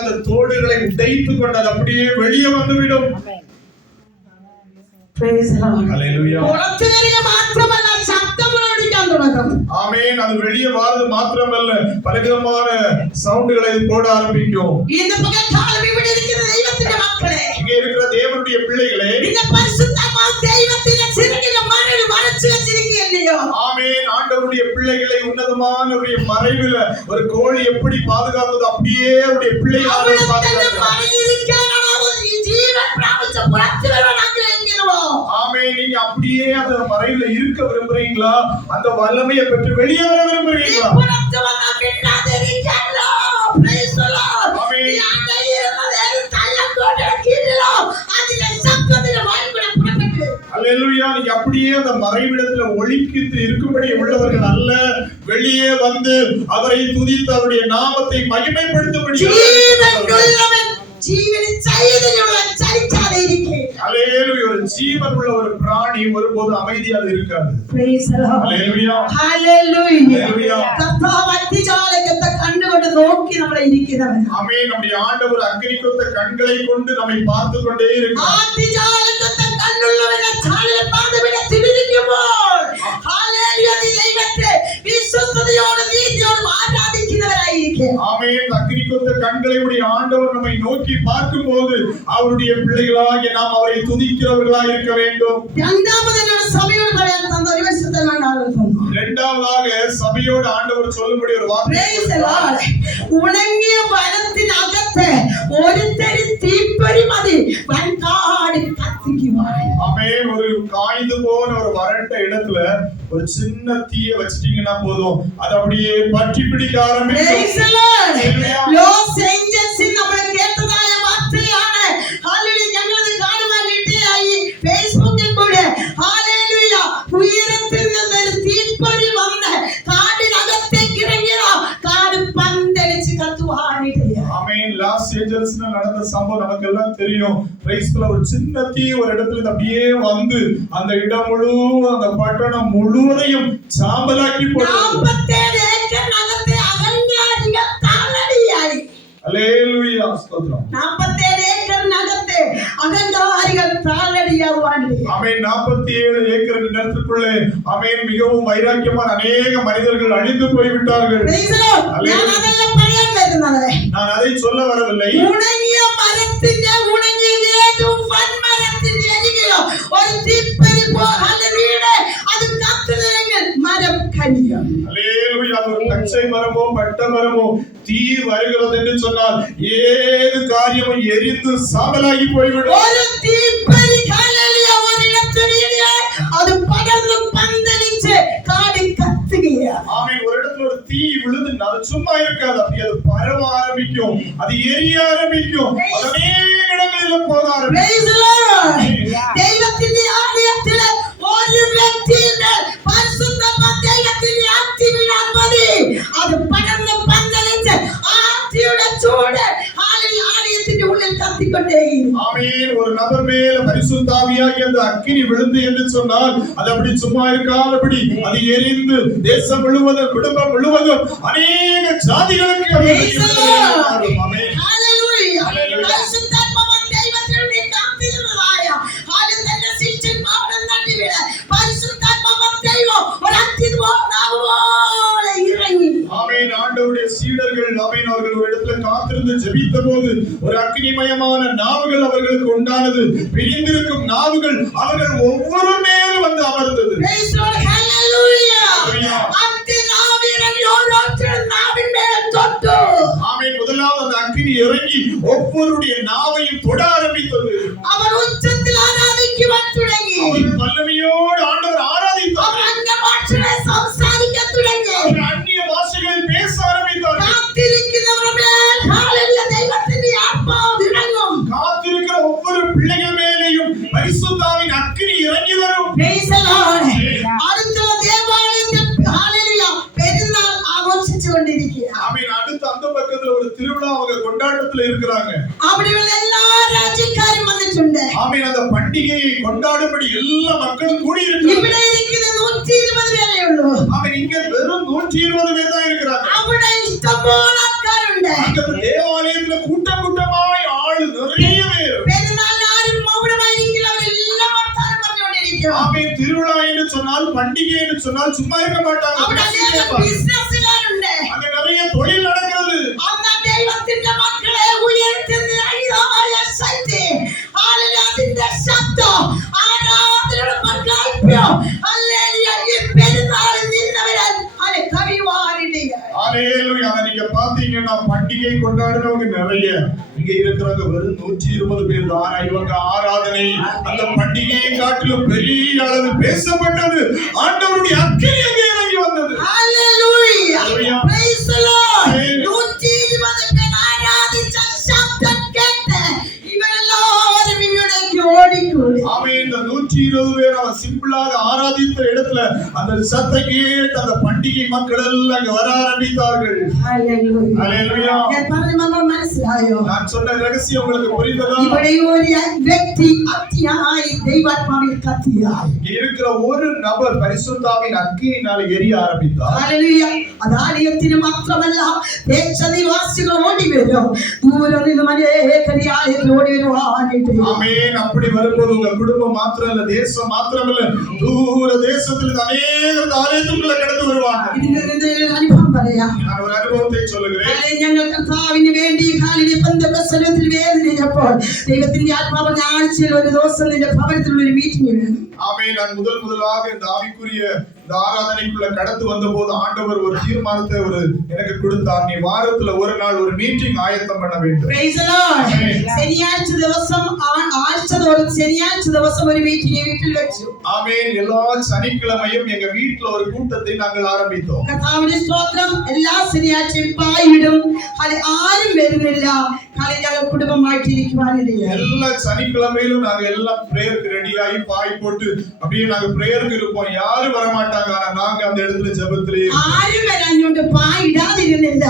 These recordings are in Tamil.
அந்த தோடுகளை உடைத்துக் கொண்டு அது அப்படியே வெளியே வந்துவிடும். Praise the Lord. Hallelujah. ஆமென். அது வெளியே வாரது மாத்திரமல்ல, பலவிதமான சவுண்டுகளை போட ஆரம்பிக்கும். இந்த பகற்காலம் இப்படி இருக்கிற தெய்வத்தின் மக்களே, இங்கே இருக்கிற தேவனுடைய பிள்ளைகளே, இந்த பரிசுத்தமா தெய்வத்தின் சிறுகிற மறைவு மறைச்சு வச்சிருக்கீங்க இல்லையோ? ஆமென். ஆண்டவருடைய பிள்ளைகளை உன்னதமான ஒரு மறைவில ஒரு கோழி எப்படி பாதுகாத்தது அப்படியே அவருடைய பிள்ளைகளை பாதுகாக்கிறார். ஆமென். நீங்க அப்படியே அந்த மறைவில இருக்க விரும்புறீங்களா? அந்த வல்லமையை பெற்று வெளியேற விரும்புறீங்களா? அல்லேலூயா. நீங்க அப்படியே அந்த மறைவிடத்துல ஒளிக்கித்து இருக்கும்படி உள்ளவர்கள் அல்ல, வெளியே வந்து அவரை துதித்து அவருடைய நாமத்தை மகிமைப்படுத்தும்படி ஒரு ஜீவன் உள்ள ஒரு பிராணி ஒருபோது அமைதியாக இருக்காது. நம்முடைய ஆண்டவர் அக்கினி கொத்த கண்களை கொண்டு நம்மை பார்த்து கொண்டே இருக்கிறார். ஆமென். அக்கினி கொத்த கண்களை உடைய ஆண்டவர் நம்மை நோக்கி பார்க்கும்போது அவருடைய பிள்ளைகளாகிய நாம் அவரை துதிக்கிறவர்களாக இருக்க வேண்டும். இரண்டாவதாக சபையோடு ஆண்டவர் சொல்லும்படி ஒரு வார்த்தை, உணங்கிய வனத்தின் அகத்தை ஒரு தெரி தீப்பொறி மதி வன்காடு கத்திக்குவாய். ஆமென். ஒரு காய்ந்து போன ஒரு வறண்ட இடத்துல ஒரு சின்ன தீயை வச்சிட்டீங்கன்னா போதும், அது அப்படியே பற்றி பிடிக்க ஆரம்பிக்கும். லாஸ் ஏஞ்சல்ஸ் நம்மள கேட்டதாய வார்த்தையான ஹalleluya ഞങ്ങളത് കാണുവാൻ ഇടയായി ഫേസ്ബുക്കിൽ കൂടെ ഹalleluya ഉയരത്തിൽ നിന്ന് ഒരു തീപ്പൊരി വന്ന് കാടിനകത്തേക്ക് ഇറങ്ങിയതാ കാട് പന്തലിച്ച് കത്തുവാൻ ഇടയായി. ஆமென். லாஸ் ஏஞ்சல்ஸ்ல நடந்த சம்பவம் நமக்கு எல்லாம் தெரியும். பிரைஸ்ல ஒரு சின்ன தீ ஒரு இடத்துல அப்படியே வந்து அந்த இடம் முழுவதும் அந்த பட்டணம் முழுவதையும் சாம்பலாக்கி போட்டது. 47 ஏக்கர் நகரத்தை அகங்காரிகள் தாளடியாய். அல்லேலூயா. ஸ்தோத்திரம். 47 ஏக்கர் நகரத்தை அகங்காரிகள் தாளடியாவான். ஆமென். 47 ஏக்கர் நிலத்துக்குள்ளே ஆமென் மிகவும் வைராக்கியமான அநேக மனிதர்கள் அழிந்து போய் விட்டார்கள். நான் அதை சொல்ல வரவில்லை. உணங்கிய மரத்திலே உணங்கிய ஏதும் வன்மரத்தின் எரிகிறோ ஒரு தீப்பொறி போகாத வீடு அது கத்துகிறங்கள் மரம் கனியும். அல்லேலூயா. ஒரு பச்சை மரமோ பட்ட மரமோ தீ வருகிறது என்று சொன்னால் ஏது காரியமும் எரிந்து சாம்பலாகி போய்விடும். ஒரு தீப்பொறி ஹalleluya ஒரு இடத்திலே அது படர்ந்து பந்தலிச்சு காடு கத்துகியா. ஆமென். ஒரு இடத்துல ஒரு தீ விழுந்து அது சும்மா இருக்காது, அப்படி அது பரவ ஆரம்பிக்கும், அது எரிய ஆரம்பிக்கும், அநேக இடங்களில் போக ஆரம்பிக்கும். தெய்வத்தின் ஆலயத்தில் ஒரு व्यक्तिயினர் பரிசுத்தமா தெய்வத்தின் ஆட்சியில் அனுமதி அது படர்ந்து பந்தலிச்சு ஆட்சியோட சூடு ஆலயத்தின் உள்ளில் கத்திக்கொண்டே. ஆமென். ஒரு நபர் மேல பரிசுத்த ஆவியாகிய அந்த அக்கினி விழுந்து என்று சொன்னால் அது அப்படி சும்மா இருக்காதபடி அது எரிந்து தேசம் முழுவதும் குடும்பம் முழுவதும் அநேக ஜாதிகளுக்கு ஆமென். ஹalleluya. பரிசுத்தாத்மாவின் தெய்வத்தினுடைய காந்தியமாயா ஹalleluya சிற்றின் மாவட்டம் நம்பி விட பரிசுத்தாத்மாவின் தெய்வம் ஒரு அத்தியுதமான இறங்கி. ஆமென். ஆண்டவருடைய சீடர்கள் ஆமென் அவர்கள் ஒரு இடத்துல காத்திருந்து ஜெபித்தபோது ஒரு அக்கினிமயமான நாவுகள் அவர்களுக்கு உண்டானது. பிரிந்திருக்கும் நாவுகள் அவர்கள் ஒவ்வொரு மேலும் வந்து அமர்ந்தது. Praise the Lord. Hallelujah. அத்தி நாவிரன் யோரோற்றின் நாவின் மேல் தொட்டு. ஆமென். முதலாவது அந்த அக்கினி இறங்கி ஒவ்வொருடைய நாவையும் தொட ஆரம்பித்தது. அவர் உச்சத்தில் ஆராதிக்குவான் தொடங்கி. அவர் வல்லமையோடு ஆண்டவர் ஆராதித்தார். அவர் அந்நிய பாஷைகளை சம்சாரிக்க தொடங்கி. அவர் அந்நிய பாஷைகளில் பேச ஆரம்பித்தார். காத்திருக்கிறவர் மேல் ஹalleluya தெய்வத்தின் ஆத்மா இறங்கும். காத்திருக்கிற ஒவ்வொரு பிள்ளைகள் மேலேயும் பரிசுத்தாவின் அக்கினி இறங்கி வரும். Praise the Lord. அடுத்த தேவாலயத்தில் ஹalleluya பெருநாள் ஆഘോഷിச்சு கொண்டிருக்கிறார். ஆமென். அடுத்து அந்த பக்கத்துல ஒரு திருவிழா அவங்க கொண்டாட்டத்துல இருக்கிறாங்க. അവിടെയുള്ള എല്ലാ രാജ്യക്കാരും വന്നിട്ടുണ്ട്. ஆமென். அந்த பண்டிகையை கொண்டாடும்படி எல்லா மக்களும் கூடி இருக்கிறாங்க. ഇവിടെ ഇരിക്കുന്ന 120 പേരേ ഉള്ളൂ. ஆமென். இங்க வெறும் 120 பேர் தான் இருக்கிறாங்க. അവിടെ ഇഷ്ടംപോലെ ആൾക്കാരുണ്ട്. அந்த தேவாலயத்துல கூட்டம் கூட்டமாய் ஆளு நிறைய பேர். പെരുന്നാളിന് ആരും മൗനമായിരിക്കില്ല. അവരെല്ലാം വർത്താനം പറഞ്ഞുകൊണ്ടിരിക്കും. ஆமென். திருவிழா என்று சொன்னால் பண்டிகை என்று சொன்னால் சும்மா இருக்க மாட்டாங்க. അവിടെ അനേകം ബിസിനസ്സുകാരുണ്ട്. அங்க நிறைய தொழில் நடக்கிறது. അന്ന് ദൈവത്തിന്റെ മക്കളെ ഉയർത്തുന്ന ആയുധമായ ശക്തി. ഹല്ലേലൂയ. അതിന്റെ ശബ്ദം ആരാധനയുടെ മക്കളാൽപ്യം. ഹല്ലേലൂയ. ഈ പെരുന്നാളിൽ നിന്നവരാൽ അത് കവിവാനിടയ. ஹல்லேலூயா. அத நீங்க பாத்தீங்கன்னா பண்டிகை கொண்டாடுறவங்க நிறைய இங்க இருக்கிறவங்க வெறும் 120 பேர் தான். இவங்க ஆராதனை அந்த பண்டிகையை காட்டிலும் பெரிய அளவு பேசப்பட்டது. ஆண்டவருடைய அக்கினி அங்கே இறங்கி வந்தது. Hallelujah. Hallelujah. Praise the Lord. Amen. 120 പേർ ആരാധിച്ച ശബ്ദം കേട്ട് ഇവരെല്ലാവരും ഇവിടേക്ക് ഓടിക്കൂടി. ஆமென். இந்த 120 பேர் அவன் சிம்பிளாக ஆராதித்த இடத்துல அந்த சத்தம் கேட்டு அந்த பண்டிகை மக்கள் எல்லாம் அங்க வர ஆரம்பித்தார்கள். ഹല്ലേലൂയ. ஹல்லேலூயா. ഞാൻ പറഞ്ഞത് മനസ്സിലായോ? நான் சொன்ன ரகசியம் உங்களுக்கு புரிந்ததா? ഇവിടെ ഒരു വ്യക്തി അത്യായി ദൈവാത്മാവിൽ കത്തിയായി. இங்க இருக்கிற ஒரு நபர் பரிசுத்தாவின் அக்கினியினால எரிய ஆரம்பித்தார். ഹല്ലേലൂയ. അത് ആലയത്തിന് മാത്രമല്ല ദേശനിവാസികൾ ഓടി വരും. ദൂരെ നിന്നും അനേകർ ഈ ആലയത്തിൽ ഓടി വരുവാനായിട്ട്. ஆமென். அப்படி வரும்போது உங்க குடும்பம் மாத்திரம் இல்ல, தேசம் மாத்திரம் இல்ல, தூர தேசத்துல அநேக ஆலயத்துக்குள்ள கடந்து வருவாங்க. ഇതിന്റെ ഒരു അനുഭവം പറയാം. நான் ஒரு அனுபவத்தை சொல்லுகிறேன். ഞങ്ങൾ കർത്താവിന് വേണ്ടി കാലിനെ ബന്ധപ്രസരത്തിൽ വേദനിച്ചപ്പോൾ ദൈവത്തിന്റെ ആത്മാവ് ആഴ്ചയിൽ ഒരു ദിവസം നിന്റെ ഭവനത്തിലുള്ള ഒരു മീറ്റിംഗ് വേണം. ஆமென். நான் முதலாக இந்த ஆவிக்குரிய இந்த ஆராதனைக்குள்ள கடந்து வந்தபோது ஆண்டவர் ஒரு தீர்மானத்தை எனக்கு கொடுத்தார். நீ வாரத்துல ஒரு நாள் ஒரு மீட்டிங் ஆயத்தம் பண்ண வேண்டும். Praise the Lord. ശനിയാഴ്ച ദിവസം ആഴ്ചതോറും ശനിയാഴ്ച ദിവസം ഒരു മീറ്റിംഗ് വീട്ടിൽ വെച്ചു. ஆமென். எல்லா சனிக்கிழமையும் எங்க வீட்ல ஒரு கூட்டத்தை நாங்கள் ஆரம்பித்தோம். കർത്താവിന്റെ സ്തോത്രം. എല്ലാ ശനിയാഴ്ചയും പായിടും. ആരും വരുന്നില്ല. ഞങ്ങൾ കുടുംബമായിട്ടിരിക്കുവാനിടയായി. எல்லா சனிக்கிழமையிலும் நாங்க எல்லாம் பிரேயருக்கு ரெடியாகி பாய் போட்டு அப்படியே நாங்க பிரேயருக்கு இருப்போம். யாரும் வர மாட்டாங்க. ஆனா நாங்க அந்த இடத்துல ஜெபத்திலே ആരും വരാഞ്ഞോണ്ട് പായിടാതിരുന്നില്ല.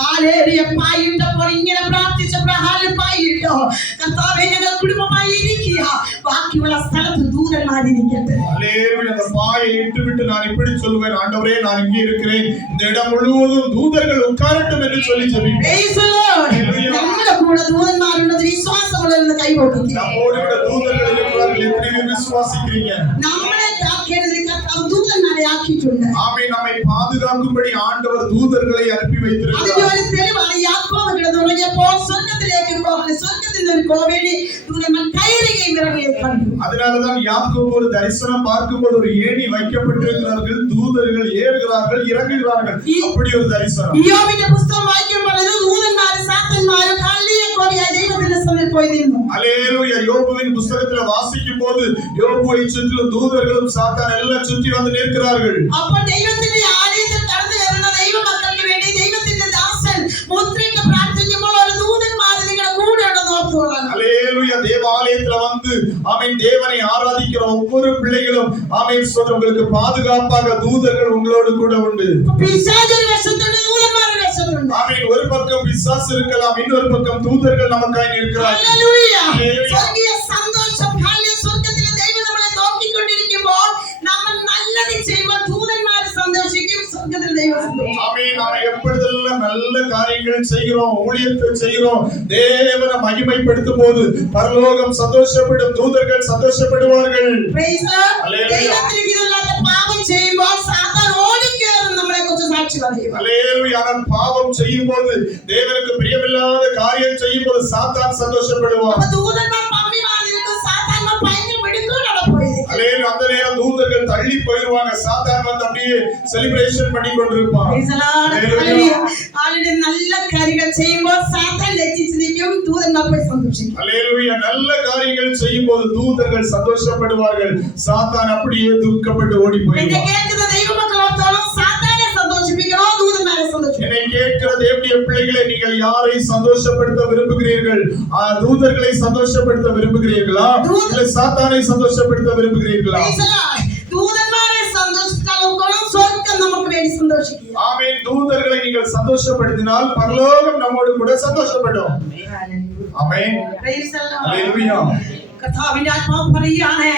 ഹല്ലേലൂയ. പായിട്ടപ്പോൾ ഇങ്ങനെ പ്രാർത്ഥിച്ചപ്പോൾ പായിട്ടോ കർത്താവേ ഞങ്ങൾ കുടുംബമായി ഇരിക്കുക. ബാക്കിയുള്ള സ്ഥലത്ത് ദൂതന്മാരിരിക്കട്ടെ. ஹல்லேலூயா. அந்த பாயை இட்டுவிட்டு நான் இப்படி சொல்லுவேன், ஆண்டவரே நான் இங்கே இருக்கிறேன், இந்த இடம் முழுவதும் தூதர்கள் உட்காரட்டும் என்று சொல்லி ஜெபிப்பேன். Praise the Lord. നമ്മുടെ കൂടെ ദൂതന്മാരുള്ളത് വിശ്വാസമുള്ളവരെന്ന് കൈകൊടുക്കുക. நம்மோடு கூட தூதர்கள் இருக்கிறார்கள். எப்படி பேர் விசுவாசிக்கிறீங்க? നമ്മളെ ആക്കിയത് കർത്താവ് ദൂതന്മാരെ ആക്കിയിട്ടുണ്ട്. ஆமென். நம்மை பாதுகாக்கும்படி ஆண்டவர் தூதர்களை அனுப்பி അതിന്റെ வைத்திருக்கிறார். ഒരു തെളിവാണ് യാക്കോബ് കിടന്നുറങ്ങിയപ്പോൾ സ്വർഗ്ഗത്തിലേക്ക് സ്വർഗ്ഗത്തിൽ നിന്ന് ഒരു കോവേലി ദൂതന്മാർ കയറുകയും ഇറങ്ങുകയും കണ്ടു. அதனாலதான் யாக்கோபு ஒரு தரிசனம் பார்க்கும்போது ஒரு ஏணி வைக்கப்பட்டிருக்கிறார்கள், தூதர்கள் ஏறுகிறார்கள் இறங்குகிறார்கள். அப்படி ஒரு தரிசனம். യോബിന്റെ പുസ്തകം വായിക്കുമ്പോൾ ദൂതന്മാരും സാത്താന്മാരും കള്ളിയെ കോടിയായി ദൈവത്തിന്റെ സന്നിധിയിൽ പോയി നിന്നു. அல்லேலூயா. யோபுவின் புத்தகத்துல வாசிக்கும் போது யோபுவை சுற்றிலும் தூதர்களும் சாத்தான் எல்லாம் சுற்றி வந்து நிற்கிறார்கள். അപ്പോൾ ദൈവത്തിന്റെ ആലയത്തിൽ കടന്നു വരുന്ന ദൈവമക്കൾക്ക് വേണ്ടി ദൈവത്തിന്റെ ദാസൻ മുദ്രയിട്ട് പ്രാർത്ഥിക്കുമ്പോൾ ഒരു ദൂതന്മാർ നിങ്ങളുടെ കൂടെ ഉണ്ടെന്ന് ഓർത്തുകൊള്ളണം. அல்லேலூயா. தேவாலயத்துல வந்து ஆமென் தேவனை ஆராதிக்கிற ஒவ்வொரு பிள்ளைகளும் ஆமென் சொல்ற உங்களுக்கு பாதுகாப்பாக தூதர்கள் உங்களோடு கூட உண்டு. പിശാചിന്റെ വശത്തുണ്ട്, ദൂതന്മാരുടെ വശത്തുണ്ട്. ஆமென். ஒரு பக்கம் பிசாசு இருக்கலாம், இன்னொரு பக்கம் தூதர்கள் நமக்காய் நிற்கிறார்கள். ഹല്ലേലൂയ. ഹല്ലേലൂയ. സ്വർഗീയ സന്തോഷം. ഹല്ലേലൂയ. സ്വർഗ്ഗത്തിലെ ദൈവം നമ്മളെ നോക്കിക്കൊണ്ടിരിക്കുമ്പോൾ നമ്മൾ നല്ലത് ചെയ്യുമ്പോൾ ദൂതന്മാർ സന്തോഷിക്കും. സ്വർഗ്ഗത്തിലെ ദൈവം സന്തോഷിക്കും. ஆமென். நாம எப்பொழுதெல்லாம் நல்ல காரியங்கள் செய்கிறோம், ஊழியத்தை செய்கிறோம், தேவனை மகிமைப்படுத்தும் போது பரலோகம் சந்தோஷப்படும், தூதர்கள் சந்தோஷப்படுவார்கள். Praise the Lord. ഹല്ലേലൂയ. ദൈവത്തിന് ഇതുപോലത്തെ പാപം ചെയ്യുമ്പോൾ സാത്താൻ ഓടിക്കേറും നമ്മളെ കുറിച്ച് സാക്ഷി പറയും. அல்லேலூயா. ஆனால் பாவம் செய்யும்போது தேவனுக்கு பிரியமில்லாத காரியம் செய்யும்போது சாத்தான் சந்தோஷப்படுவான். അപ്പൊ ദൂതന്മാർ പമ്മി മാറി നിൽക്കും. സാത്താന്മാർ ഭയങ്കര വെടിക്കോടെ പോയിരിക്കും. அல்லேலூயா. அந்த நேரம் தூதர்கள் தள்ளி போயிடுவாங்க. சாத்தான் வந்து அப்படியே செலிப்ரேஷன் பண்ணி கொண்டிருப்பான். Praise the Lord. ഹല്ലേലൂയ. ആളുടെ നല്ല കാര്യങ്ങൾ ചെയ്യുമ്പോൾ സാത്താൻ ലജ്ജിച്ച് നിൽക്കും. ദൂതന്മാർ പോയി സന്തോഷിക്കും. அல்லேலூயா. நல்ல காரியங்கள் செய்யும்போது தூதர்கள் சந்தோஷப்படுவார்கள். சாத்தான் அப்படியே துக்கப்பட்டு ஓடி എന്നെ போயிடுவான். കേൾക്കുന്ന ദൈവമക്കളോടത്തോളം സാത്താനെ സന്തോഷിപ്പിക്കണോ ദൂതന്മാരെ സന്തോഷിപ്പിക്കണോ? என்னை கேட்கிற தேவனுடைய பிள்ளைகளே, நீங்கள் யாரை சந்தோஷப்படுத்த விரும்புகிறீர்கள்? தூதர்களை சந்தோஷப்படுத்த விரும்புகிறீர்களா, இல்லை சாத்தானை சந்தோஷப்படுத்த விரும்புகிறீர்களா? Praise the Lord. ദൂതന്മാരെ സന്തോഷിച്ചാൽ സ്വർഗ്ഗം നമുക്ക് വേണ്ടി സന്തോഷിക്കുക. ஆமென். தூதர்களை நீங்கள் சந்தோஷப்படுத்தினால் பரலோகம் நம்மோடு கூட சந்தோஷப்படும். ஆமென். Praise the Lord. ஹalleluya. കർത്താവിന്റെ ആത്മാവ് പറയാണ്,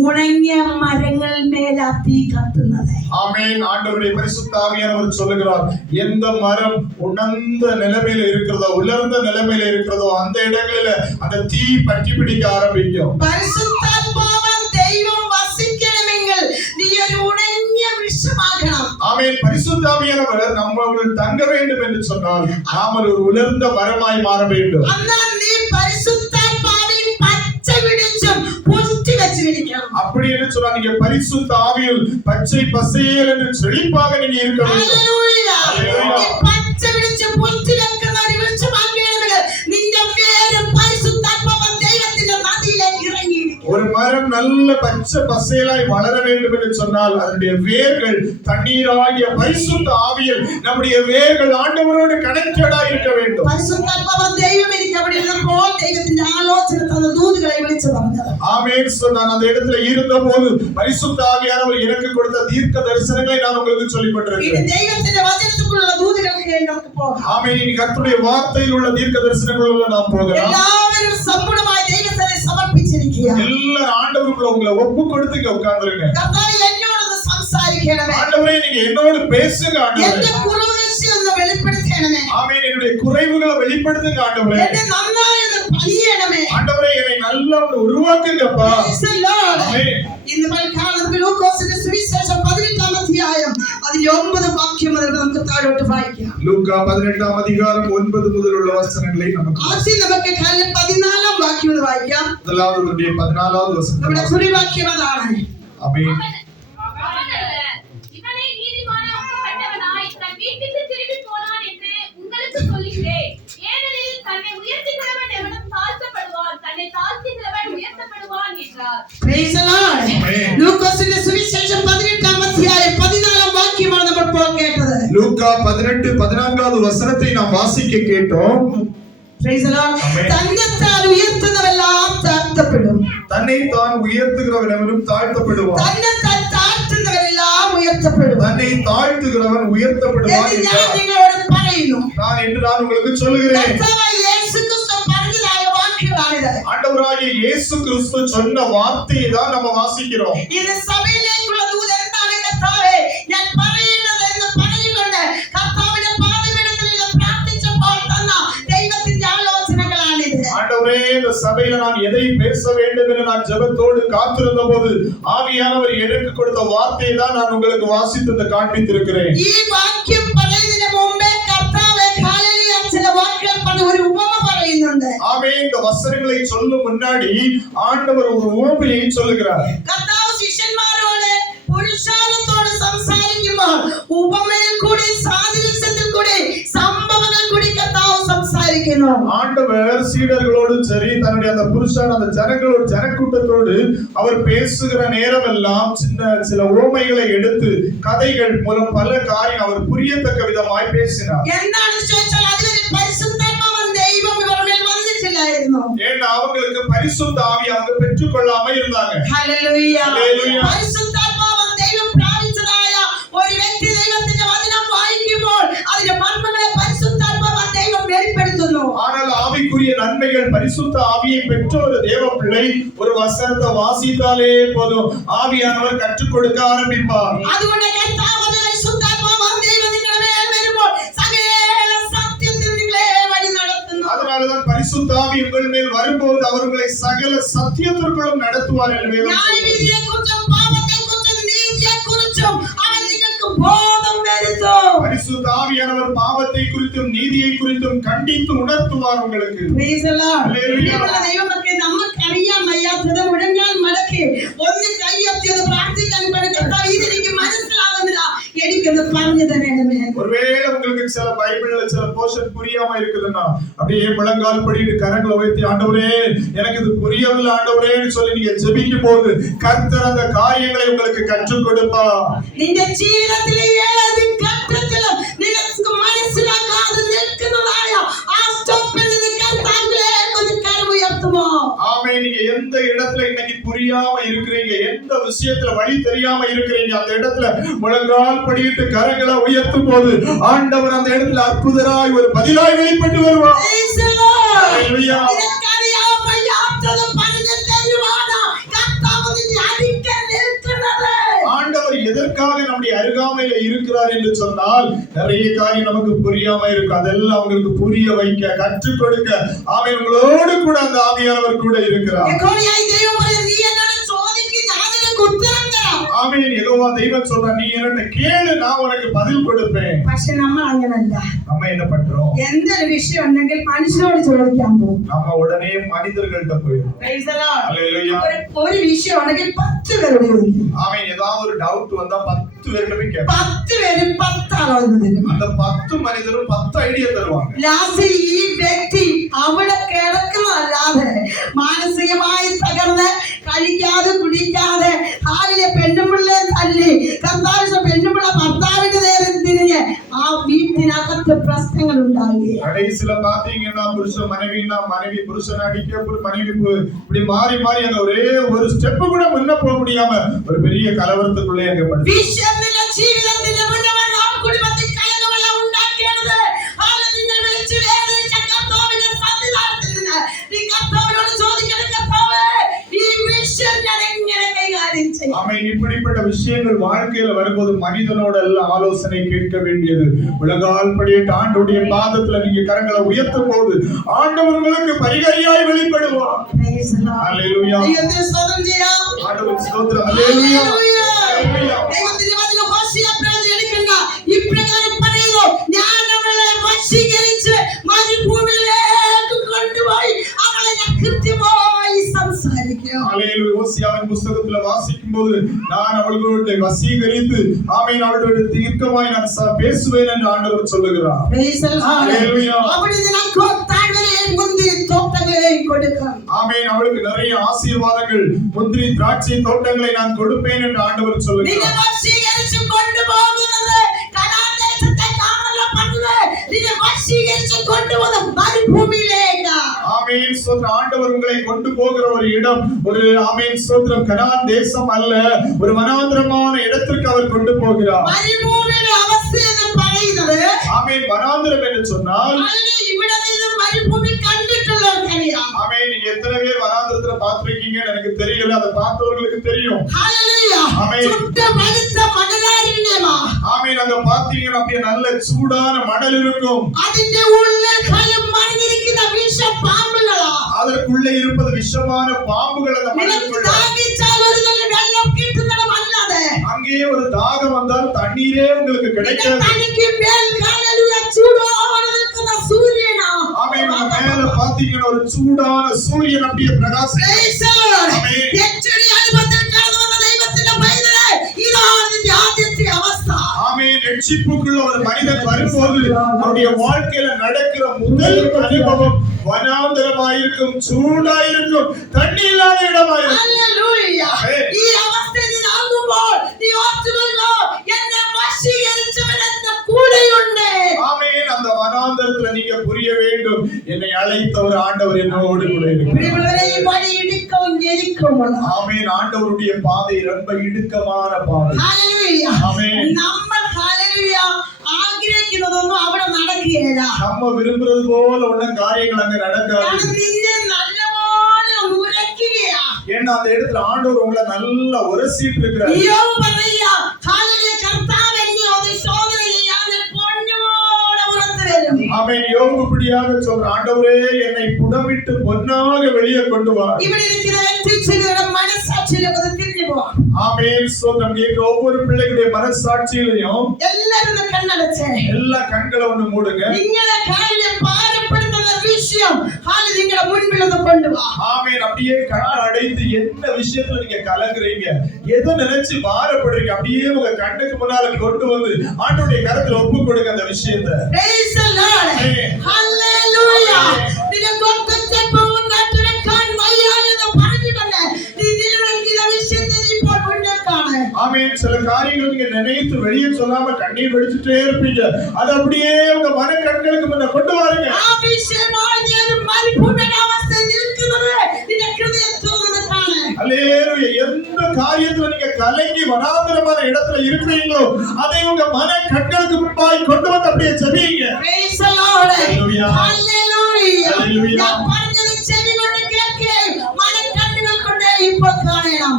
ഉണങ്ങിയ മരങ്ങൾ മേൽ തീ കത്തുന്നത്. ஆமென். ஆண்டவருடைய பரிசுத்த ஆவியானவர் சொல்லுகிறார், எந்த மரம் உணர்ந்த நிலைமையில இருக்கிறதோ, உலர்ந்த நிலைமையில இருக்கிறதோ அந்த இடங்களில அந்த தீ பற்றி பிடிக்க ஆரம்பிக்கும். പരിശുദ്ധാത്മാവാൻ ദൈവം വസിക്കണമെങ്കിൽ നീ ഒരു ഉണങ്ങിയ വൃക്ഷമാകണം. ஆமென். பரிசுத்த ஆவியானவர் நம்மளுள் தங்க வேண்டும் என்று சொன்னால் நாம் ஒரு உலர்ந்த மரமாய் மாற வேண்டும். എന്നാൽ നീ പരിശുദ്ധാത്മാവിൽ പച്ച പിടിച്ചും പുഷ്ടി വെച്ചിരിക്കണം. அப்படி என்று சொன்னா நீங்க பரிசுத்த ஆவியில் பச்சை பசேல் என்று செழிப்பாக நீங்க இருக்க வேண்டும். ഹല്ലേലൂയ. ഹല്ലേലൂയ. നീ പച്ച പിടിച്ച് പുഷ്ടി വെക്കുന്ന ഒരു വൃക്ഷമാകണമെങ്കിൽ നിന്റെ വേര് പരിശുദ്ധാത്മാവ് ദൈവത്തിന്റെ നദിയിലേക്ക് ഇറങ്ങിയിരിക്കണം. ஒரு மரம் நல்ல பச்சை பசேலாய் வளர வேண்டும் என்று சொன்னால் அதனுடைய வேர்கள் தண்ணீராகிய பரிசுத்த ஆவியில் நம்முடைய வேர்கள் ஆண்டவரோடு கனெக்டடா இருக்க வேண்டும். പരിശുദ്ധാത്മാവ് ദൈവം എനിക്ക് അവിടെ ഇരുന്നപ്പോൾ ദൈവത്തിന്റെ ആലോചന തന്ന ദൂതുകളെ വിളിച്ചു പറഞ്ഞത്. ஆமென். நான் அந்த இடத்துல இருந்தபோது பரிசுத்த ஆவியானவர் எனக்கு கொடுத்த தீர்க்க தரிசனங்களை நான் உங்களுக்கு சொல்லிக் ഇനി கொண்டிருக்கிறேன். ദൈവത്തിന്റെ വചനത്തിലുള്ള ദൂതുകൾക്ക് നമുക്ക് പോകാം. ஆமென். இனி கர்த்தருடைய வார்த்தையில் உள்ள தீர்க்க தரிசனங்களுள்ள நாம் போகலாம். എല്ലാവരും സമ്പൂർണ്ണമായി ദൈവത്തെ സമർപ്പിച്ചിരിക്കുക. எல்லாரும் ஆண்டவருக்குள்ள உங்களை ஒப்பு கொடுத்துங்க, உட்கார்ந்துருங்க. കർത്താവ് എന്നോടൊന്ന് സംസാരിക്കണമേ. ஆண்டவரே நீங்க என்னோடு பேசுங்க ஆண்டவரே. എന്റെ കുറവുകളെ ഒന്ന് വെളിപ്പെടുത്തണമേ. ஆமென். என்னுடைய குறைவுகளை வெளிப்படுத்துங்க ஆண்டவரே. എന്നെ നന്നായി ഒന്ന് പണിയണമേ. ஆண்டவரே என்னை நல்லா உருவாக்குங்கப்பா. Praise the Lord. ஆமென். ഇന്ന് പൽക്കാലത്ത് ലൂക്കോസിന്റെ സുവിശേഷം 18-ാം അധ്യായം അതിന്റെ 9 വാക്യം മുതൽ നമുക്ക് താഴോട്ട് വായിക്കാം. லூக்கா 18-ാം அதிகாரம் 9 മുതലുള്ള വചനങ്ങളെ നമുക്ക് ആദ്യം നമുക്ക് 14-ാം വാക്യം മുതൽ വായിക്കാം. முதலாவது 14வது வசனம். നമ്മുടെ കുറിവാക്യം അതാണ്. ஆமென். இவனே நீதிமானாக்கப்பட்டவனாய் தன் வீட்டுக்கு திரும்பி போனான் என்று உங்களுக்கு சொல்லுகிறேன். ஏனெனில் தன்னை உயர்த்துகிறவன் எவனும் தாழ்த்தப்படுவான், தன்னை தாழ்த்துகிறவன் உயர்த்தப்படுவான் என்றார். Praise the Lord. Amen. ലൂക്കോസിന്റെ സുവിശേഷം 18-ാം അധ്യായം 14-ാം വാക്യമാണ് നമ്മൾ ഇപ്പോൾ കേട്ടത്. லூக்கா 18-14வது வசனத்தை நாம் வாசிக்க கேட்டோம். Praise the Lord. Amen. തന്നെത്താൻ ഉയർത്തുന്നവെല്ലാം താഴ്ത്തപ്പെടും. தன்னை தான் உயர்த்துகிறவன் எவனும் தாழ்த்தப்படுவான், തന്നെത്താൻ താഴ്ത്തുന്നവരെല്ലാം ഉയർത്തപ്പെടും. தன்னை தாழ்த்துகிறவன் உயர்த்தப்படுவான் എന്ന് ഞാൻ என்றார். നിങ്ങളോട് പറയുന്നു. நான் உங்களுக்கு சொல்லுகிறேன். കർത്താവായ യേശുക്രിസ്തു പറഞ്ഞതായ വാക്യമാണിത്. ஆண்டவராகிய இயேசு கிறிஸ்து சொன்ன வார்த்தையை தான் நம்ம வாசிக்கிறோம். ഇത് സഭയിലേക്കുള്ള ദൂത് എന്താണ്? കർത്താവേ, ഞാൻ പറയുന്നത് എന്ന് പറഞ്ഞുകൊണ്ട് കർത്താവിന്റെ പാദപീഠത്തിൽ പ്രാർത്ഥിച്ചപ്പോൾ തന്ന ദൈവത്തിന്റെ ആലോചനകളാണിത്. ஆண்டவரே, இந்த சபையில நான் எதை பேச வேண்டும் என்று நான் ஜெபத்தோடு காத்திருந்த போது ஆவியானவர் எனக்கு கொடுத்த வார்த்தையை தான் நான் உங்களுக்கு வாசித்து காண்பித்திருக்கிறேன். ഈ വാക്യം പറയുന്നതിന് മുമ്പേ കർത്താവ് ഹല്ലേലൂയ ചില വാക്കുകൾ പറഞ്ഞ ഒരു ഉപമ പറയുന്നുണ്ട്. ஆமென். இந்த வசனங்களை சொல்லும் முன்னாடி ஆண்டவர் ஒரு உவமையை சொல்லுகிறார். കർത്താവ് ശിഷ്യന്മാരോട് പുരുഷാരത്തോട് സംസാരിക്കുമ്പോൾ ഉപമയിൽ കൂടി സാദൃശ്യത്തിൽ കൂടി സംഭവങ്ങൾ കൂടി കർത്താവ് സംസാരിക്കുന്നു. ஆண்டவர் சீடர்களோடு சரி தன்னுடைய அந்த புருஷன் அந்த ஜனங்களோடு ஜனக்கூட்டத்தோடு அவர் பேசுகிற நேரமெல்லாம் சில உவமைகளை எடுத்து கதைகள் மூலம் பல காரியம் அவர் புரியத்தக்க விதமாய் பேசினார். എന്താണെന്ന് ചോദിച്ചാൽ അതിലൊരു പരിശുദ്ധാത്മാവ് ദൈവം ഇവരുടെ മേൽ വന്നിട്ടില്ലായിരുന്നു. ஏன்னா அவங்களுக்கு பரிசுத்த ஆவி அவங்க பெற்றுக்கொள்ளாம இருந்தாங்க. ഹല്ലേലൂയ. ഹല്ലേലൂയ. പരിശുദ്ധാത്മാവ് ദൈവം പ്രാപിച്ചതായ ഒരു വ്യക്തി ദൈവത്തിന്റെ വചനം വായിക്കുമ്പോൾ അതിന്റെ മർമ്മങ്ങളെ പരിശുദ്ധാത്മാവ് ദൈവം വെളിപ്പെടുത്തുന്നു. ஆனால் ஆவிக்குரிய நன்மைகள் பரிசுத்த ஆவியை பெற்ற ஒரு தேவ பிள்ளை ஒரு வசனத்தை வாசித்தாலே போதும் ஆவியானவர் கற்றுக் கொடுக்க ஆரம்பிப்பார். അതുകൊണ്ട് കർത്താവ് പരിശുദ്ധാത്മാവ് ദൈവം നിങ്ങളുടെ മേൽ വരുമ്പോൾ സകല സത്യത്തിൽ നിങ്ങളെ വഴി നടത്തുന്നു. அதனாலதான் பரிசுத்த ஆவி உங்கள் மேல் வரும்போது அவர் உங்களை சகல சத்தியத்திற்குள்ளும் நடத்துவார் என்று வேதம் சொல்கிறது. ന്യായവിധിയെക്കുറിച്ചും പാപത്തെക്കുറിച്ചും നീതിയെക്കുറിച്ചും അവൻ നിങ്ങൾക്ക് ബോധം വരുത്തും. பரிசுத்த ஆவியானவர் பாவத்தை குறித்தும் நீதியை குறித்தும் கண்டித்து உணர்த்துவார் உங்களுக்கு. Praise the Lord. Hallelujah. പ്രിയമുള്ള ദൈവമക്കളെ, നമുക്കറിയാൻ വയ്യാത്തത് മുഴങ്ങാൻ മടക്കി ഒന്ന് കൈയ്യത്തി ഒന്ന് പ്രാർത്ഥിക്കാൻ വേണ്ടി കർത്താവ് ഇതെനിക്ക് മനസ്സിലാകുന്നില്ല, എനിക്കൊന്ന് പറഞ്ഞു തരണമേ. ஒருவேளை உங்களுக்கு சில பைபிள்ல சில போர்ஷன் புரியாம இருக்குதுன்னா அப்படியே முழங்கால் படிட்டு கரங்களை வைத்து ஆண்டவரே எனக்கு இது புரியவில்லை ஆண்டவரேன்னு சொல்லி நீங்க ஜெபிக்கும் போது கர்த்தர் அந்த காரியங்களை உங்களுக்கு கற்றுக் கொடுப்பார். നിന്റെ ജീവിതത്തിലെ ഏത് ഘട്ടത്തിലും നിനക്ക് മനസ്സിലാക്കാതെ നിൽക്കുന്നതായ ആ സ്റ്റോപ്പിൽ നിന്ന് കർത്താവിലേക്ക് ഒന്ന് കരമുയർത്തുമോ? ஆமென். ஆமென். நீங்க எந்த இடத்துல இன்னைக்கு புரியாம இருக்கிறீங்க, எந்த விஷயத்துல வழி தெரியாம இருக்கிறீங்க, அந்த இடத்துல முழங்கால் படியிட்டு கரங்களை உயர்த்தும் போது ஆண்டவர் அந்த இடத்துல அற்புதராய் ஒரு பதிலாய் வெளிப்பட்டு வருவார். Praise the Lord. Hallelujah. இதற்கறியாம யாத்தது பணிந்து தெரிவானா கர்த்தாவு நின்னை அடிக்க நிற்கிறது. ஆண்டவர் எதற்காக நம்முடைய அருகாமையில இருக்கிறார் என்று சொன்னால் நிறைய காரியம் நமக்கு புரியாம இருக்கும். அதெல்லாம் உங்களுக்கு புரிய வைக்க, கற்றுக் கொடுக்க ஆமென் உங்களோடு கூட அந்த ஆவியானவர் கூட இருக்கிறார். യഹോവയായ ദൈവമേ നീ എന്നോട് ചോദിക്ക് ഞാൻ നിനക്ക് ഉത്തരം തരാം. ஆமென். யெகோவா தெய்வம் சொல்றார், நீ என்னட்ட கேளு, நான் உனக்கு பதில் கொடுப்பேன். പക്ഷെ നമ്മൾ അങ്ങനല്ല. நம்ம என்ன பண்றோம்? എന്തൊരു വിഷയം ഉണ്ടെങ്കിൽ മനുഷ്യനോട് ചോദിക്കാൻ പോകും. நம்ம உடனே மனிதர்கள்ட்ட போயிடும். Praise the Lord. Hallelujah. ഒരു വിഷയം ഉണ്ടെങ്കിൽ 10 പേരോട് ചോദിക്കും. ஆமென். ஏதாவது ஒரு டவுட் வந்தா 10 பேர்ட்ட போய் கேட்பாங்க. 10 പേരും 10 ആളോട് തരും. அந்த 10 மனிதரும் 10 ஐடியா தருவாங்க. ലാസ്റ്റ് ഈ വ്യക്തി അവിടെ കിടക്കുന്നതല്ലാതെ മാനസികമായി തകർന്ന് കഴിക്കാതെ കുടിക്കാതെ ഹാലിലെ പെണ്ണുപിള്ളയെ തല്ലി കർത്താവിന്റെ പെണ്ണുപിള്ള ഭർത്താവിന്റെ നേരെ തിരിഞ്ഞ് ആ വീട്ടിനകത്ത് പ്രശ്നങ്ങൾ ഉണ്ടായി. கடைசில பாத்தீங்கன்னா புருஷன் மனைவினா மனைவி புருஷன் அடிக்க, மனைவி இப்படி மாறி மாறி அந்த ஒரே ஒரு ஸ்டெப் கூட முன்ன போக முடியாம ஒரு பெரிய கலவரத்துக்குள்ளே அங்க படுத்து വിശ്വത്തിന്റെ ജീവിതത്തിന്റെ മുന്നവൻ നാം കുടുംബത്തിൽ കലകമെല്ലാം ഉണ്ടാക്കിയത് ഹാലലിനെ വിളിച്ച് വേദനിച്ച കർത്താവിന്റെ സന്നിധാനത്തിൽ നിന്ന് നീ കർത്താവിനോട് ചോദിക്കണം, കർത്താവേ ഈ വിഷയം ഞാൻ എങ്ങനെ കൈകാര്യം ചെയ്യും? ஆமென். இப்படிப்பட்ட விஷயங்கள் வாழ்க்கையில வரும்போது மனிதனோட எல்லாம் ஆலோசனை கேட்க வேண்டியது. உலகால் படியிட்டு ஆண்டவருடைய பாதத்துல நீங்க கரங்களை உயர்த்தும் போது ஆண்டவர் உங்களுக்கு பரிகாரியாய் வெளிப்படுவார். Praise the Lord. Hallelujah. ദൈവത്തെ സ്തോത്രം ചെയ്യാം. ஆண்டவருக்கு ஸ்தோத்திரம். Hallelujah. Hallelujah. ദൈവത്തിന്റെ വചനം ഹോശിയ പ്രവചനം എടുക്കണ്ട. ഇപ്രകാരം പറയുന്നു, ഞാൻ അവളെ വശീകരിച്ച് മരുഭൂമിയിലേക്ക് കൊണ്ടുപോയി അവളെ ഞാൻ കൃത്യമായി സംസാരിക്കും. ஹalleluya. ஓசியாவின் புத்தகத்துல வாசிக்கும் போது நான் அவளோடு வசீகரித்து ஆமென் அவளோடு தீர்க்கமாய் நான் பேசுவேன் என்று ஆண்டவர் சொல்லுகிறார். Praise the Lord. Hallelujah. അവിടുന്ന് നമുക്ക് താഴ്വരയെയും മുന്തിരി തോട്ടങ്ങളെയും കൊടുക്കും. ஆமென். அவளுக்கு நிறைய ஆசீர்வாதங்கள், முந்திரி திராட்சை தோட்டங்களை நான் கொடுப்பேன் என்று ஆண்டவர் നിന്നെ சொல்லுகிறார். വശീകരിച്ച് കൊണ്ടുപോകുന്നത് കനാൻ ദേശത്തേക്കാണല്ലോ പറഞ്ഞത്. നിന്നെ വശീകരിച്ച് കൊണ്ടുപോകുന്നത് മരുഭൂമിയിലേക്ക്. ஆமென். ஸ்தோத்திரம். ஆண்டவர் உங்களை கொண்டு போகிற ஒரு இடம் ஒரு ஆமென் ஸ்தோத்திரம் கனான் தேசம் அல்ல, ஒரு வனாந்திரமான இடத்திற்கு அவர் கொண்டு போகிறார். മരുഭൂമിയുടെ അവസ്ഥ എന്ന് പറയുന്നത് ஆமென். வனாந்திரம் என்று சொன்னால் അതിന് ഇവിടെ നിന്ന് മരുഭൂമി കണ്ടിട്ടുള്ളവർക്കറിയാം. ஆமென். நீங்க எத்தனை பேர் வனாந்திரத்துல பார்த்திருக்கீங்கன்னு எனக்கு தெரியல, அதை பார்த்தவர்களுக்கு தெரியும். ഹല്ലേലൂയ. ആമേൻ. ചുട്ട പഴുത്ത മണലാരണ്യമാ. ஆமென். அங்க பாத்தீங்கன்னா அப்படியே நல்ல சூடான மணல் இருக்கும். അതിന്റെ ഉള്ളിൽ ഭയം മറിഞ്ഞിരിക്കുന്ന വിഷപ്പാമ്പുകളാ. அதற்குள்ளே இருப்பது விஷமான பாம்புகள். அந்த നിനക്ക് மணலுக்குள்ள ദാഹിച്ചാൽ ഒരു തുള്ളി വെള്ളം കിട്ടുന്നതല്ലാതെ அங்கேயே ஒரு தாகம் வந்தால் தண்ணீரே உங்களுக்கு നിന്റെ கிடைக்காது. തനിക്ക് മേൽ ഹല്ലേലൂയ ചൂടോടെ നിൽക്കുന്ന സൂര്യനാ. ஆமென். உங்க மேல பாத்தீங்கன்னா ஒரு சூடான சூரியன் அப்படியே பிரகாசிக்கும். Praise the Lord. ആമേൻ. രക്ഷയുടെ അനുഭവത്തിൽ കടന്നു വന്ന ദൈവത്തിന്റെ പൈതലേ, ഇതാണ് നിന്റെ ആദ്യത്തെ അവസ്ഥ. ஆமென். ரட்சிப்புக்குள்ள ஒரு மனிதன் வரும்போது அவருடைய வாழ்க்கையில நடக்கிற முதல் அனுபவம் வனாந்தரமாயிருக்கும், சூடாயிருக்கும், தண்ணி இல்லாத இடமாயிருக்கும். ഹല്ലേലൂയ. ആമേൻ. ഈ അവസ്ഥയിൽ നീ ആകുമ്പോൾ നീ ഓർത്തുകൊള്ളൂ, എന്നെ വശീകരിച്ചവൻ എന്റെ കൂടെയുണ്ട്. ஆமென். அந்த வனாந்தரத்துல நீங்க புரிய வேண்டும், என்னை அழைத்த ஒரு ஆண்டவர் என்னோடு கூட இருக்கிறார். പ്രിയമുള്ളവരെ, ഈ വഴി ഇടുക്കവും ഞെരുക്കവുമാണ്. ஆமென். ஆண்டவருடைய பாதை ரொம்ப இடுக்கமான பாதை. ഹല്ലേലൂയ. ആമേൻ. നമ്മൾ ഹല്ലേലൂയ ആഗ്രഹിക്കുന്നതൊന്നും അവിടെ നടക്കുകയില്ല. நம்ம விரும்புறது போல உள்ள காரியங்கள் அங்க நடக்காது. കാരണം നിന്നെ നല്ലപോലെ ഉരയ്ക്കുകയാ. ஏன்னா அந்த இடத்துல ஆண்டவர் உங்களை நல்லா உரசிட்டு இருக்கிறார். യോബ് പറയുക, ഹല്ലേലൂയ, കർത്താവ് എന്നെ ഒരു ശോധന ചെയ്യാതെ പൊന്നുപോലെ പുറത്തു വരും. ஆமென். யோபு இப்படியாக சொல்ற, ஆண்டவரே என்னை புடமிட்டு பொன்னாக வெளியே கொண்டு வா. ഇവിടെ ഇരിക്കുന്ന വ്യക്തിയുടെ മനസ്സാക്ഷിയിലേക്ക് അത് തിരിഞ്ഞു പോവാം. ஆமென். நம்ம கேட்கிற ஒவ்வொரு பிள்ளைகளுடைய மனசாட்சியிலையும் എല്ലാവരും ഒന്ന് കണ്ണടച്ചേ. எல்லா கண்களை ஒண்ணு மூடுங்க. നിങ്ങളെ കാര്യം ഭാരപ്പെടുത്തുന്ന വിഷയം ഹാല് നിങ്ങളുടെ മുൻപിൽ ഒന്ന് കൊണ്ടുവാ. ஆமென். அப்படியே கண்ணை அடைத்து என்ன விஷயத்துல நீங்க கலங்குறீங்க, எதை நினைச்சு பாரப்படுறீங்க, அப்படியே உங்க கண்ணுக்கு முன்னால கொண்டு வந்து ஆண்டவருடைய கரத்துல ஒப்பு கொடுங்க அந்த விஷயத்தை. Praise the Lord. Amen. Hallelujah. നിനക്കൊക്കെ ഉണ്ടാക്കാൻ വയ്യാതെന്ന് പറഞ്ഞിട്ടുണ്ട്. നീ നിലവിളിക്കുന്ന വിഷയത്തെ നീ ഇപ്പോൾ മുന്നിൽ കാണ്. ஆமென். சில காரியங்கள் நீங்க நினைத்து வெளியே சொல்லாம கண்ணீர் வடிச்சுட்டே இருப்பீங்க, அது அப்படியே உங்க மன கண்களுக்கு முன்ன கொண்டு வாருங்க. ആ വിഷയമായി നീ ഒരു മരുഭൂമിയുടെ അവസ്ഥയിൽ നിൽക്കുന്നത് നിന്റെ ഹൃദയ காரியத்துல நீங்க கலங்கி வனாந்திரமான இடத்துல இருக்கிறீங்களோ அதை உங்க மன கண்களுக்கு முன்பாய் கொண்டு வந்து அப்படியே ஜெபிங்க. Praise the Lord. Hallelujah. Hallelujah. Hallelujah. நான் പറഞ്ഞത് ചെവി കൊണ്ട് കേൾക്കുകയും മനക്കണ്ണുകൾ കൊണ്ട് ഇപ്പോൾ കാണണം.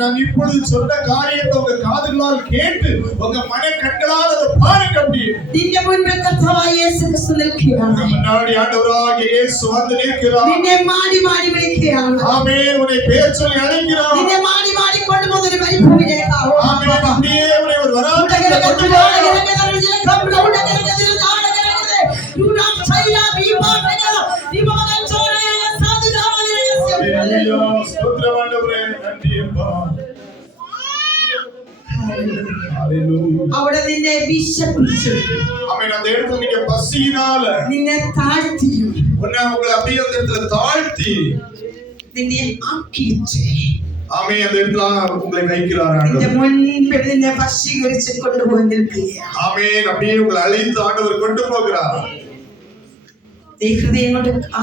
நான் இப்பொழுது சொன்ன காரியத்தை உங்க காதுகளால் கேட்டு உங்க மன கண்களால் அதை பாருங்க. அப்படியே നിന്റെ മുൻപിൽ കർത്താവായ യേശു ക്രിസ്തു നിൽക്കുകയാണ്. முன்னாடி ஆண்டவராகிய இயேசு வந்து நிற்கிறார். നിന്നെ മാടി മാടി വിളിക്കുകയാണ്. ஆமென். உன்னை பேர் சொல்லி அழைக்கிறார். നിന്നെ മാടി മാടി കൊണ്ടുപോകുന്ന ഒരു മരുഭൂമിയിലേക്ക് ஆமென். அப்படியே உன்னை ஒரு வனாந்திரத்திலே கொண்டு போகிறார். ஹல்லேலூயா. ஸ்தோத்திரம் ஆண்டவரே. நன்றி அப்பா. ஹல்லேலூயா. അവിടെ നിന്നെ വിശപ്പിച്ചു, ஆமென். அந்த இடத்துல நீங்க பசியினால നിന്നെ താഴ്ത്തി, உங்களை அப்படியே அந்த இடத்துல தாழ்த்தி നിന്നെ ആക്കിച്ചു, ஆமென். அந்த இடத்துல உங்களை வைக்கிறார் നിന്റെ ஆண்டவர். മുൻപിൽ നിന്നെ വശീകരിച്ച് കൊണ്ടുപോയി നിൽക്കുകയാണ്. ஆமென். அப்படியே உங்களை அழைத்து ஆண்டவர் கொண்டு போகிறார். നീ ഹൃദയം കൊണ്ട് ആ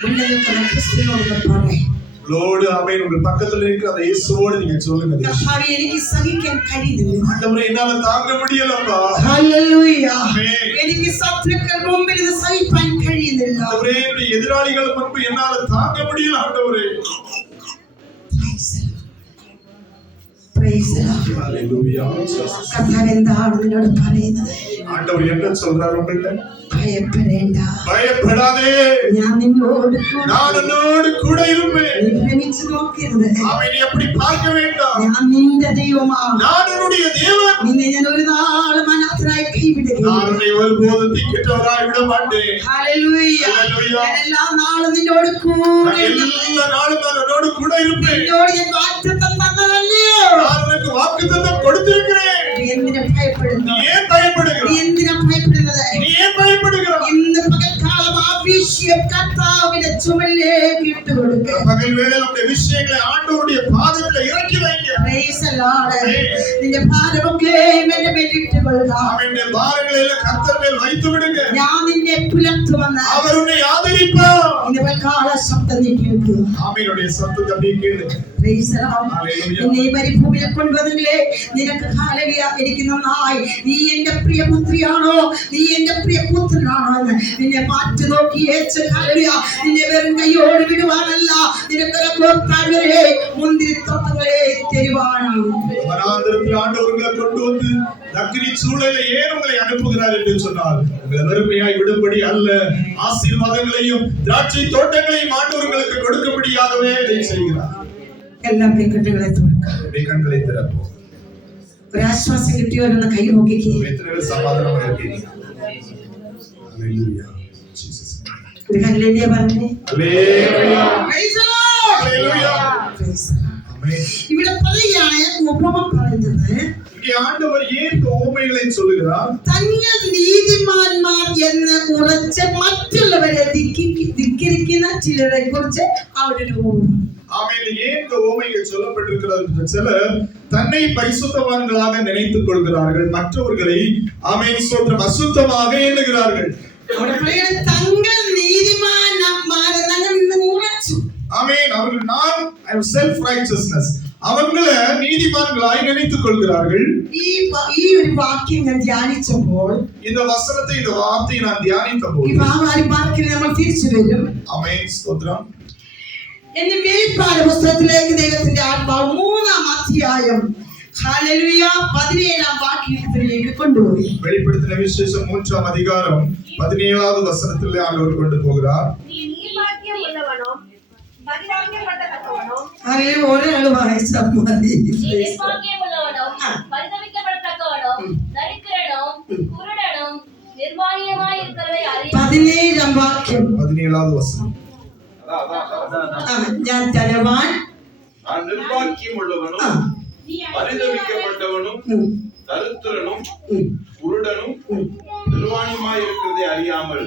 മുന്നിൽ നിൽക്കുന്ന ക്രിസ്തുവിനോട് പറയും, லோடு ஆமென். உங்க பக்கத்துல இருக்கிற அந்த இயேசுவோடு நீங்க சொல்லுங்க. കർത്താവേ, എനിക്ക് സഹിക്കാൻ കഴിയുന്നില്ല. ஆண்டவரே, என்னால தாங்க முடியலப்பா. ഹല്ലേലൂയ. ஆமென். എനിക്ക് ശത്രുക്കൾ മുമ്പിൽ ഇത് സഹിക്കാൻ കഴിയുന്നില്ല. ஆண்டவரே, என்னுடைய எதிராளிகள் முன்பு என்னால தாங்க முடியல ஆண்டவரே. Praise the Lord. ஹல்லேலூயா. കർത്താവ് എന്താണ് നിന്നോട് പറയുന്നത്? ஆண்டவர் என்ன சொல்றார் உங்கள்ட்ட? ഭയപ്പെടേണ്ട, பயப்படாதே, ഞാൻ നിന്നോട് കൂടെ. நான் உன்னோடு கூட இருப்பேன். നീ ഭ്രമിച്ചു നോക്കരുത്, அவனை எப்படி பார்க்க வேண்டாம். ഞാൻ നിന്റെ ദൈവമാണ്. நான் உன்னுடைய தேவன். നിന്നെ ഞാൻ ഒരു നാളും അനാഥനായി കൈവിടുകയില്ല. நான் உன்னை ஒருபோதும் திக்கிட்டவராய் விட மாட்டேன். ഹല്ലേലൂയ. ഹല്ലേലൂയ. ഞാൻ എല്ലാ നാളും നിന്നോട് நான் കൂടെ. எல்லா நாளும் நான் உன்னோடு கூட இருப்பேன். നിന്നോട് ഞാൻ വാഗ്ദത്തം തന്നതല്ലയോ? நான் உனக்கு வாக்குத்தத்தம் கொடுத்திருக்கிறேன். നീ എന്തിനാ ഭയപ്പെടുന്നു? நீ ஏன் നീ பயப்படுகிறாய்? എന്തിനാ ഭയപ്പെടുന്നത്? நீ ஏன் பயப்படுகிறாய்? ഇന്ന് പകൽക്കാലം ആ വിഷയം കർത്താവിന്റെ ചുമലിലേക്ക് ഇട്ടുകൊടുക്കുക. பகல் வேளையில் உங்களுடைய விஷயங்களை ஆண்டவருடைய பாதத்தில் இறக்கி வைங்க. Praise the Lord. നിന്റെ ഭാരമൊക്കെ എന്റെ മേൽ ഇട്ടുകൊള്ളുക. அவனுடைய பாரங்களை எல்லாம் கர்த்தர் மேல் வைத்து விடுங்க. ഞാൻ നിന്നെ പുലർത്തുമെന്ന് அவர் உன்னை ஆதரிப்பார். ഇന്ന് പകൽക്കാല ശബ്ദം നീ കേൾക്കുക. ஆமெனுடைய சத்தத்தை அப்படியே கேளுங்க. Praise the Lord. Hallelujah. നിന്നെ ഈ മരുഭൂമിയിൽ കൊണ്ടുവന്നില്ലേ, നിനക്ക് ഹല്ലേലൂയ, എനിക്ക് നന്നായി. നീ എന്റെ പ്രിയപുത്രിയാണോ, നീ എന്റെ പ്രിയപുത്രനാണോ എന്ന് നിന്നെ മാറ്റി നോക്കി യേശു ഹല്ലേലൂയ, നിന്നെ വെറും കൈയോട് വിടുവാനല്ല, നിനക്കൊരു കോത്താഴ്വരെ മുന്തിരിത്തോട്ടങ്ങളെ തരുവാനാണ്. வனாந்திரத்தில் ஆண்டவர்களை கொண்டு வந்து அக்கினி சூழலை ஏன் உங்களை அனுப்புகிறார் என்று சொன்னால் உங்களை வெறுமையாய் விடும்படி அல்ல, ஆசீர்வாதங்களையும் திராட்சை தோட்டங்களையும் ஆண்டவர்களுக்கு கொடுக்கும்படியாகவே இதை செய்கிறார். എല്ലാം കെട്ടുകളെ തുറക്കുക. உங்களுடைய கண்களை திறப்போம். ഒരു ആശ്വാസം കിട്ടിയോരെന്ന് കൈ നോക്കിക്കേ. எத்தனை பேர் சமாதானமா இருக்கீங்க? ஹல்லேலூயா. ஜீசஸ். ഒരു ഹല്ലേലൂയ പറഞ്ഞേ. ஹல்லேலூயா. Praise the Lord. Hallelujah. Praise the Lord. ஆமென். ഇവിടെ പറയുകയാണ്, ഉപമ പറയുന്നത്, இங்கே ஆண்டவர் ஏன் இந்த உவமைகளை சொல்லுகிறார்? തങ്ങൾ നീതിമാന്മാർ എന്ന് ഉറച്ച് മറ്റുള്ളവരെ ധിക്കരിക്കുന്ന ചിലരെ കുറിച്ച് അവരുടെ ഉപമ. ஆமென். ஏன் இந்த உவமைகள் சொல்லப்பட்டிருக்கிறது? சிலர் தன்னை பரிசுத்தவான்களாக நினைத்துக் கொள்கிறார்கள், மற்றவர்களை ஆமென் ஸ்தோத்திரம் அசுத்தமாக எண்ணுகிறார்கள். അവിടെ പറയുന്നത് തങ്ങൾ നീതിമാന്മാരെന്ന് അങ്ങനെ ഉറച്ചു. ஆமென். அவர்கள் நான் ஐ அம் செல்ஃப் ரைச்சஸ்னஸ், அவங்கள நீதிமான்களாய் நினைத்துக் கொள்கிறார்கள். ഈ ഒരു വാക്യം ഞാൻ ധ്യാനിച്ചപ്പോൾ, இந்த வசனத்தை இந்த வார்த்தையை நான் தியானித்த ഈ போது വാക്യം നമ്മൾ തിരിച്ചു വരും. ஆமென் ஸ்தோத்திரம். എന്റെ വെളിപ്പാട് പുസ്തകത്തിലേക്ക് ദൈവത്തിന്റെ ആത്മാവ് 3-ാം അധ്യായം ഹല്ലേലൂയ 17-ാം വാക്യത്തിലേക്ക് കൊണ്ടുപോയി. வெளிப்படுத்தின விசேஷம் 3-ஆம் அதிகாரம் 17வது வசனத்திலே ஆண்டவர் கொண்டு போகிறார். நீ நீர்பாக்கியம் உள்ளவனும் பரிதவிக்கப்படத்தக்கவனும், ഹല്ലേലൂയ. ഒരാള് വായിച്ചാൽ മതി. நீ நிர்பாக்கியம் உள்ளவனும் பரிதவிக்கப்படத்தக்கவனும் தரித்திரனும் குருடனும் நிர்வாணியமாய் இருக்கிறதை அறிய. 17-ാം വാക്യം. 17வது வசனம். ഞാൻ ധനവാൻ, நான் நிர்பாக்கியம் உள்ளவனும் பரிதவிக்கப்பட்டவனும் தரித்திரனும் குருடனும் நிர்வாணியுமாய் இருக்கிறதை அறியாமல்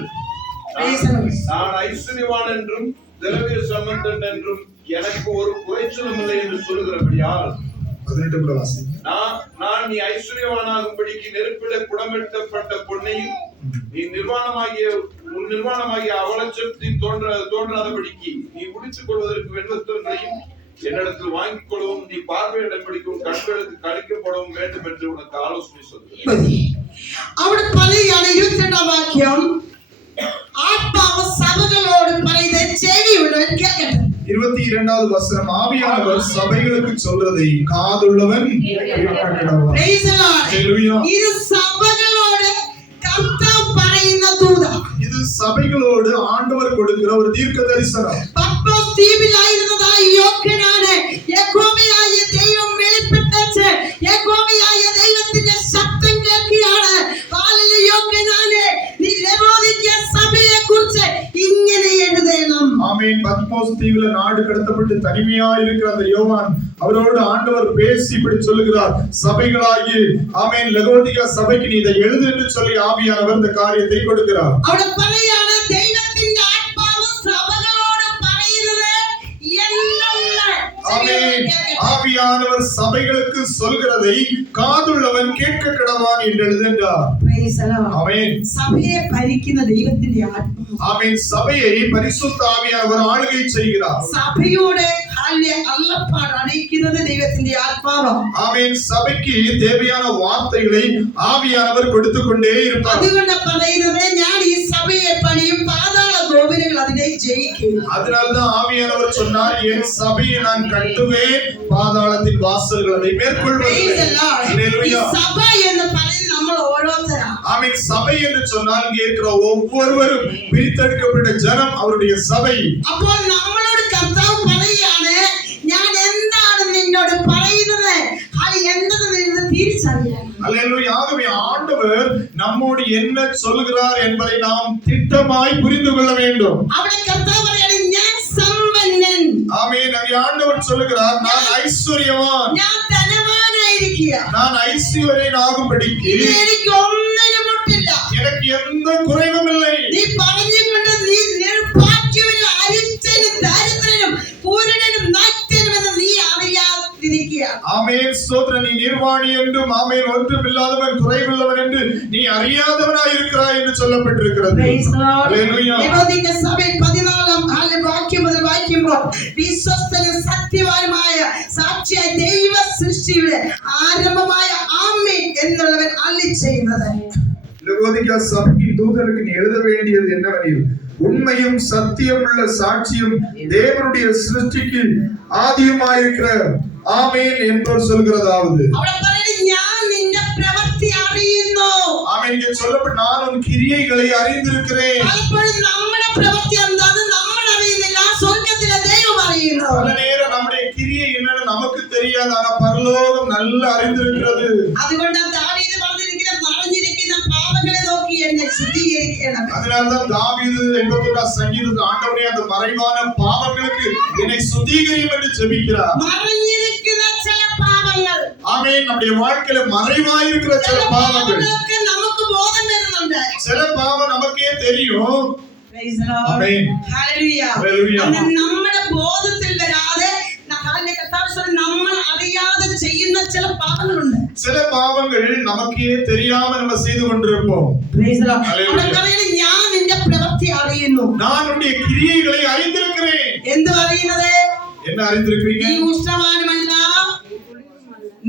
நான் ஐஸ்வர்யவான் என்றும் திரவிய சம்பந்தன் என்றும் எனக்கு ஒரு குறைச்சலும் இல்லை என்று சொல்லுகிறபடியால் 18வது வசனம். நான் நீ ஐஸ்வர்யவானாகும்படிக்கு நெருப்பிலே குடமிட்டப்பட்ட பொன்னையும் நீ நிர்வாணமாகிய அவலட்சத்தில் தோன்றாதபடிக்கு நீ உடித்துக் கொள்வதற்கு வெண்வஸ்திரங்களையும் என்னிடத்தில் வாங்கிக் கொள்ளவும் நீ பார்வையிடம்படிக்கும் கண்களுக்கு கழிக்கப்படவும் வேண்டும் என்று உனக்கு ஆலோசனை சொல்கிறேன். അവിടെ പറയുകയാണ് 22 വാക്യം, ആത്മാവ് സഭകളോട് പറയുന്നത് ചെവിയുള്ളവൻ കേൾക്കട്ടെ. 22வது வசனம், ஆவியானவர் சபைகளுக்கு சொல்றதை காதுள்ளவன் கேட்கக்கடவன். Praise the Lord. Hallelujah. ഇത് സഭകളോട് കർത്താവ് പറയുന്ന ദൂത. இது சபைகளோடு ஆண்டவர் கொடுக்கிற ஒரு தீர்க்க தரிசனம். പത്മോസ് ദ്വീപിലായിരുന്നതായ യോഹന്നാന് യഹോവയായ ദൈവം വെളിപ്പെട്ടു. യഹോവയായ ദൈവത്തിന്റെ ശബ്ദം കേൾക്കുകയാണ്. ഹല്ലേലൂയ. യോഹന്നാനെ, നീ ലവോദിക്ക സഭയെക്കുറിച്ച് ഇങ്ങനെ എഴുതണം. ஆமென். பத்மோஸ் தீவுல நாடு கடத்தப்பட்டு தனிமையா இருக்கிற அந்த யோவான், அவரோடு ஆண்டவர் பேசி இப்படி சொல்லுகிறார், சபைகளாகி ஆமென் லவோதிகா சபைக்கு நீ இதை எழுது என்று சொல்லி ஆவியானவர் இந்த காரியத்தை கொடுக்கிறார். അവിടെ പറയാണ്, ദൈവത്തിന്റെ ആത്മാവ് സഭകളോട് പറയുന്നത് എന്നുള്ള ஆமென். ஆவியானவர் சபைகளுக்கு சொல்கிறதை காதுள்ளவன் கேட்க கடவான் என்று எழுதுகிறார். Praise the Lord. ஆமென். സഭയെ ഭരിക്കുന്ന ദൈവത്തിന്റെ ആത്മാവ് ஆமென். சபையை பரிசுத்த ஆவியானவர் ஆளுகை செய்கிறார். സഭയോട് അള്ളപ്പാട് അറിയിക്കുന്നത് ദൈവത്തിന്റെ ആത്മാവ്. ஆமென். சபைக்கு தேவையான வார்த்தைகளை ஆவியானவர் கொடுத்து கொண்டே இருப்பார். അതുകൊണ്ട് പറയുന്നത്, ഞാൻ ഈ സഭയെ പണിയും, പാതാള ഗോപുരങ്ങൾ അതിനെ ജയിക്കും. அதனால்தான் ஆவியானவர் சொன்னார், என் சபையை நான் கட்டுவேன், பாதாளத்தின் வாசல்கள் அதை மேற்கொள்வதில்லை. Praise the Lord. ഈ Hallelujah. സഭ എന്ന് പറയുന്നത് നമ്മൾ ഓരോരുത്തരാ. ஆமென். சபை என்று சொன்னால் இங்கே இருக்கிற ஒவ்வொருவரும் பிரித்தெடுக்கப்பட்ட ஜனம் அவருடைய சபை. അപ്പോൾ നമ്മളോട് കർത്താവ് പറയുകയാണ്, ഞാൻ എന്താണ് നിന്നോട് പറയുന്നത്, അത് എന്തെന്ന് നിങ്ങൾ തിരിച്ചറിയണം. அல்லேலூயா. ஆகவே ஆண்டவர் நம்மோடு என்ன சொல்கிறார் என்பதை நாம் திட்டமாய் புரிந்து கொள்ள வேண்டும். അവിടെ കർത്താവ് പറയാണ്, ഞാൻ സമ്പന്നൻ, ஆமென். அங்கே ஆண்டவர் சொல்லுகிறார், நான் ஐஸ்வர்யவான், ഞാൻ ധനവാനായിരിക്കുക, நான் ஐஸ்வர்யன் ஆகும்படிக்கு ഇനി എനിക്ക് ഒന്നിനും മുട്ടില്ല. எனக்கு எந்த குறைவும் இல்லை. നീ പറഞ്ഞുകൊണ്ട് നീ നിർഭാഗ്യവനും അരിഷ്ടനും ദരിദ്രനും പൂരണനും നാട്യനും എന്ന് നീ അറിയാതിരിക്കുക. ஆமென். ஸ்தோத்திரம். நீ நிர்வாணி என்றும் ஆமென் ஒன்றுமில்லாதவன் குறைவுள்ளவன் என்று நீ அறியாதவனாய் இருக்கிறாய் என்று சொல்லப்பட்டிருக்கிறது. Praise the Lord. Hallelujah. ലവോദിക്ക സഭയിൽ 14 വാക്യം മുതൽ വായിക്കുമ്പോൾ, വിശ്വസ്തനും സത്യവാനുമായ സാക്ഷിയായ ദൈവ സൃഷ്ടിയുടെ ആരംഭമായ ആമേൻ എന്നുള്ളവൻ അരുളിച്ചെയ്യുന്നത്. லவோதிகா சபையின் தூதனுக்கு நீ எழுத வேண்டியது என்னவெனில், உண்மையும் சத்தியமுள்ள சாட்சியும் தேவனுடைய சிருஷ்டிக்கு ஆதியுமாயிருக்கிற ஆமென் என்பவர் சொல்கிறதாவது. അവിടെ പറയുന്നത്, ഞാൻ നിന്റെ പ്രവൃത്തി അറിയുന്നു. ஆமென். இங்கே சொல்லப்பட்ட நான் உன் கிரியைகளை அறிந்திருக்கிறேன். പലപ്പോഴും നമ്മുടെ പ്രവൃത്തി എന്താണെന്ന് നമ്മൾ അറിയുന്നില്ല, സ്വർഗ്ഗത്തിലെ ദൈവം അറിയുന്നു. பல நேரம் நம்முடைய கிரியை என்னன்னு நமக்கு தெரியாது, ஆனா பரலோகம் நல்லா அறிந்திருக்கிறது. അതുകൊണ്ട് ദാവീദ് പറഞ്ഞിരിക്കുന്ന, മറഞ്ഞിരിക്കുന്ന പാപങ്ങളെ നോക്കി എന്നെ ശുദ്ധീകരിക്കണം. அதனால்தான் தாவீது 81 சங்கீதத்தில் ஆண்டவரே அந்த மறைவான பாவங்களுக்கு என்னை சுத்திகரியும் என்று ஜெபிக்கிறார். മറഞ്ഞിരിക്കുന്ന ചില പാപങ്ങൾ, ஆமென். நம்முடைய வாழ்க்கையில மறைவாயிருக்கிற சில ചില பாவங்கள், പാപങ്ങളൊക്കെ നമുക്ക് ബോധം വരുന്നുണ്ട്. சில பாவம் நமக்கே தெரியும். Praise the Lord. Amen. Hallelujah. Hallelujah. എന്നാൽ നമ്മുടെ ബോധത്തിൽ വരാതെ നമ്മൾ അറിയാതെ ചെയ്യുന്ന ചില പാപങ്ങളുണ്ട്. சில பாவங்கள் நமக்கே தெரியாம நம்ம செய்து கொண்டிருப்போம். Praise the Lord. Hallelujah. അവിടെ പറയുന്നത്, ഞാൻ നിന്റെ പ്രവൃത്തി അറിയുന്നു. நான் உன்னுடைய கிரியைகளை அறிந்திருக்கிறேன். എന്ത് അറിയുന്നത്? என்ன அறிந்திருக்கிறீங்க? നീ ഉഷ്ണവാനുമല്ല,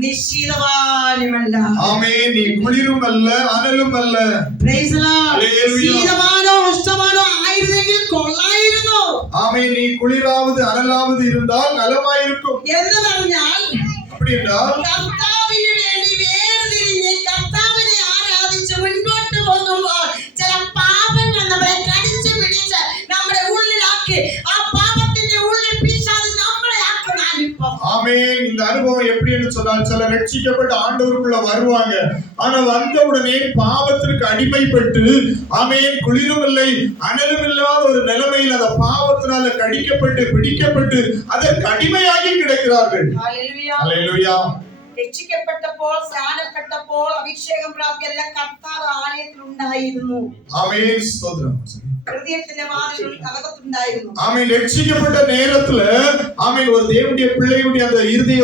നിശ്ചിതവാനുമല്ല. ஆமென். நீ குளிரும் அல்ல, அனலும் அல்ல. Praise the Lord. Hallelujah. ശീതവാനോ ഉഷ്ണവാനോ ആയിരുന്നെങ്കിൽ കൊള്ളായിരുന്നു. ஆமென். நீ குளிராவது அனலாவது இருந்தால் நலமாயிருக்கும். എന്ന് പറഞ്ഞാൽ, அப்படி என்றால் കർത്താവിന് വേണ്ടി വേർതിരിഞ്ഞ് കർത്താവിനെ ആരാധിച്ച് മുൻപോട്ട് പോകുമ്പോൾ ചില പാപങ്ങൾ നമ്മളെ കടിച്ചു പിടിച്ച് നമ്മുടെ ഉള്ളിലാക്കി, ആ പാപത്തിന്റെ ഉള്ളിൽ പിശാച് നമ്മളെ ആക്കുന്നാലിപ്പോ. ஆமென். இந்த அனுபவம் எப்படி என்று சொன்னால், சில ரட்சிக்கப்பட்ட ஆண்டவருக்குள்ள வருவாங்க, ஆனா வந்த உடனே பாவத்திற்கு அடிமைப்பட்டு ஆமென் குளிரும் இல்லை அனலும் இல்லாத ஒரு நிலைமையில் அந்த பாவத்தினால கடிக்கப்பட்டு பிடிக்கப்பட்டு அதற்கு அடிமையாகி கிடக்கிறார்கள். ഹല്ലേലൂയ. அல்லேலூயா. രക്ഷിക്കപ്പെട്ടപ്പോൾ, സ്നാനപ്പെട്ടപ്പോൾ, അഭിഷേകം പ്രാപിച്ച എല്ലാ കർത്താവ് ആലയത്തിൽ ഉണ്ടായിരുന്നു. ஆமென். ஸ்தோத்திரம். ഹൃദയത്തിന്റെ വാതിലുകൾ അകത്തുണ്ടായിരുന്നു. ஆமென். ரட்சிக்கப்பட்ட நேரத்துல ஆமென் ஒரு தேவனுடைய பிள்ளையுடைய அந்த இருதய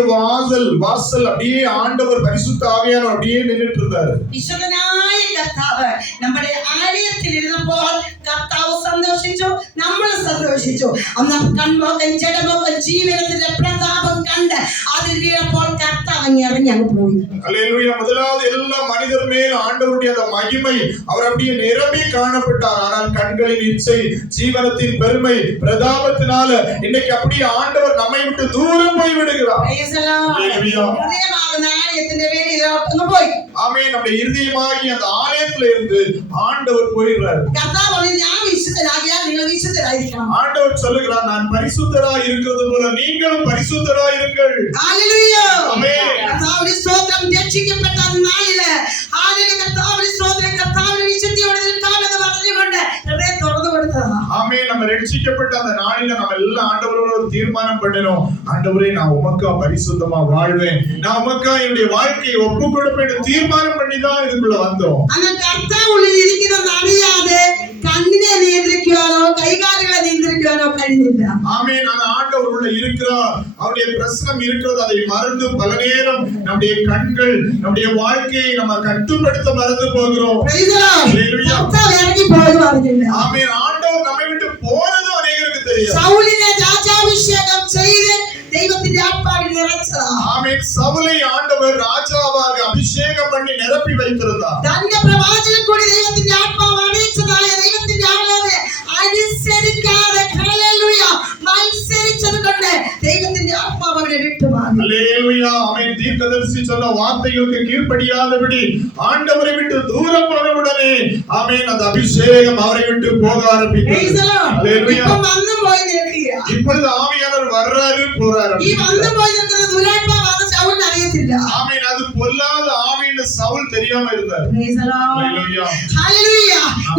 வாசல் அப்படியே ஆண்டவர் பரிசுத்த ஆவியானவர் அப்படியே நின்னுட்டு இருந்தாரு. വിശുദ്ധനായ കർത്താവ് നമ്മുടെ ആലയത്തിൽ ഇരുന്നപ്പോൾ കർത്താവ് സന്തോഷിച്ചു, നമ്മൾ സന്തോഷിച്ചു. അന്ന് കൺമോഹൻ ജഡമോഹൻ ജീവനത്തിന്റെ പ്രതാപം കണ്ട് അതിൽ വീണപ്പോൾ കർത്താവ് ഇറങ്ങി അങ്ങ് പോയി. அல்லேலூயா. முதலாவது எல்லா மனிதர் மேல் ஆண்டவருடைய அந்த மகிமை அவர் அப்படியே நிரம்பி காணப்பட்டார். ஆனால் கண்களின் இச்சை, ஜீவனத்தின் பெருமை, பிரதாபத்தினால இன்னைக்கு அப்படியே ஆண்டவர் நம்மை விட்டு தூரம் போய் விடுகிறார். Praise the Lord. அல்லேலூயா. ഹൃദയമാകുന്ന ആലയത്തിന്റെ വെളിയിലോട്ട് പോയി. ஆமென். நம்முடைய இருதயமாகி அந்த ஆலயத்துல இருந்து ஆண்டவர் போயிடுறாரு. കർത്താവ് പറഞ്ഞു, ഞാൻ വിശുദ്ധനാകിയാൽ നിങ്ങൾ വിശുദ്ധരായിരിക്കണം. ஆண்டவர் சொல்லுகிறார், நான் பரிசுத்தராய் இருக்கிறது போல நீங்களும் பரிசுத்தராய் இருங்கள். ഹല്ലേലൂയ. ആമേൻ. കർത്താവിന്റെ സ്തോത്രം. രക്ഷിക്കപ്പെട്ട നാളില് ഹല്ലേലൂയ, കർത്താവിന്റെ സ്തോത്രം, കർത്താവിന്റെ വിശുദ്ധിയോടെ നിൽക്കാമെന്ന് പറഞ്ഞുകൊണ്ട് ഹൃദയം തുറന്നു കൊടുത്തതാ. ஆமென். நம்ம ரட்சிக்கப்பட்ட அந்த நாளில நம்ம எல்லாம் ஆண்டவரோட ஒரு தீர்மானம் பண்ணினோம். ஆண்டவரே, நான் உமக்கா பரிசுத்தமா வாழ்வேன், நான் உமக்கா என்னுடைய வாழ்க்கையை ஒப்பு கொடுப்பேன்னு தீர்மானம் பண்ணி தான் இதுக்குள்ள வந்தோம். അന്ന് കർത്താവ് ഉള്ളിൽ ഇരിക്കുന്നതെന്ന് അറിയാതെ കണ്ണിനെ നിയന്ത്രിക്കുവാനോ കൈകാലുകളെ നിയന്ത്രിക്കുവാനോ കഴിഞ്ഞില്ല. ஆமென். அந்த ஆண்டவர் உள்ள இருக்கிறார், அவருடைய பிரசனம் இருக்கிறது, அதை மறந்து பல நேரம் நம்முடைய கண்கள் நம்முடைய வாழ்க்கையை நம்ம கட்டுப்படுத்த மறந்து போகிறோம். Praise the Lord. Hallelujah. കർത്താവ് ഇറങ്ങി പോയത് അറിഞ്ഞില്ല. ஆமென். ஆண்டவர் நம்மை விட்டு போனதும் அநேகருக்கு தெரியும். സൗലിനെ രാജാഭിഷേകം ചെയ്ത് ദൈവത്തിന്റെ ആത്മാവിൽ നിറച്ചതാ. ஆமென். சவுலை ஆண்டவர் ராஜாவாக அபிஷேகம் பண்ணி நிரப்பி வைத்திருந்தார். തന്റെ പ്രവാചകൻ കൂടി ദൈവത്തിന്റെ ആത്മാവ് അറിയിച്ചതായ ദൈവത്തിന്റെ ആളോട് അനുസരിക്കാതെ ഹല്ലേലൂയ മത്സരിച്ചത് കൊണ്ട് ദൈവത്തിന്റെ ആത്മാവ് അവരെ വിട്ടുമാറി. அல்லேலூயா. ஆமென். தீர்க்கதரிசி சொன்ன வார்த்தைகளுக்கு கீழ்ப்படியாதபடி ஆண்டவரை விட்டு தூரம் போனவுடனே ஆமென் அந்த அபிஷேகம் அவரை விட்டு போக Praise ஆரம்பித்தது. the Lord. அல்லேலூயா. ഇപ്പം വന്നും പോയി നിൽക്കുക. இப்பொழுது ஆவியானவர் வர்றாரு போறாரு. ഈ വന്നും പോയി നിൽക്കുന്ന ദുരാത്മാവാണ് ശൗലിന് അറിയത്തില്ല. ஆமென். அது பொல்லாத ஆவின்னு சவுல் தெரியாம இருந்தார். Praise the Lord. Hallelujah. Hallelujah.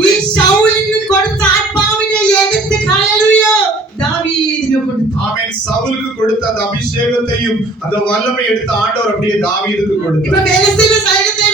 ഈ ശൗലിന് കൊടുത്ത ആത്മാവിനെ എടുത്ത് ഹല്ലേലൂയ ദാവീദിന് കൊടുത്തു. ஆமென். சவுலுக்கு கொடுத்த அந்த அபிஷேகத்தையும் அந்த வல்லமை எடுத்து ஆண்டவர் அப்படியே தாவீதுக்கு கொடுத்தார். ഇപ്പൊ ബെലിസ്തീന്റെ സൈന്യത്തെ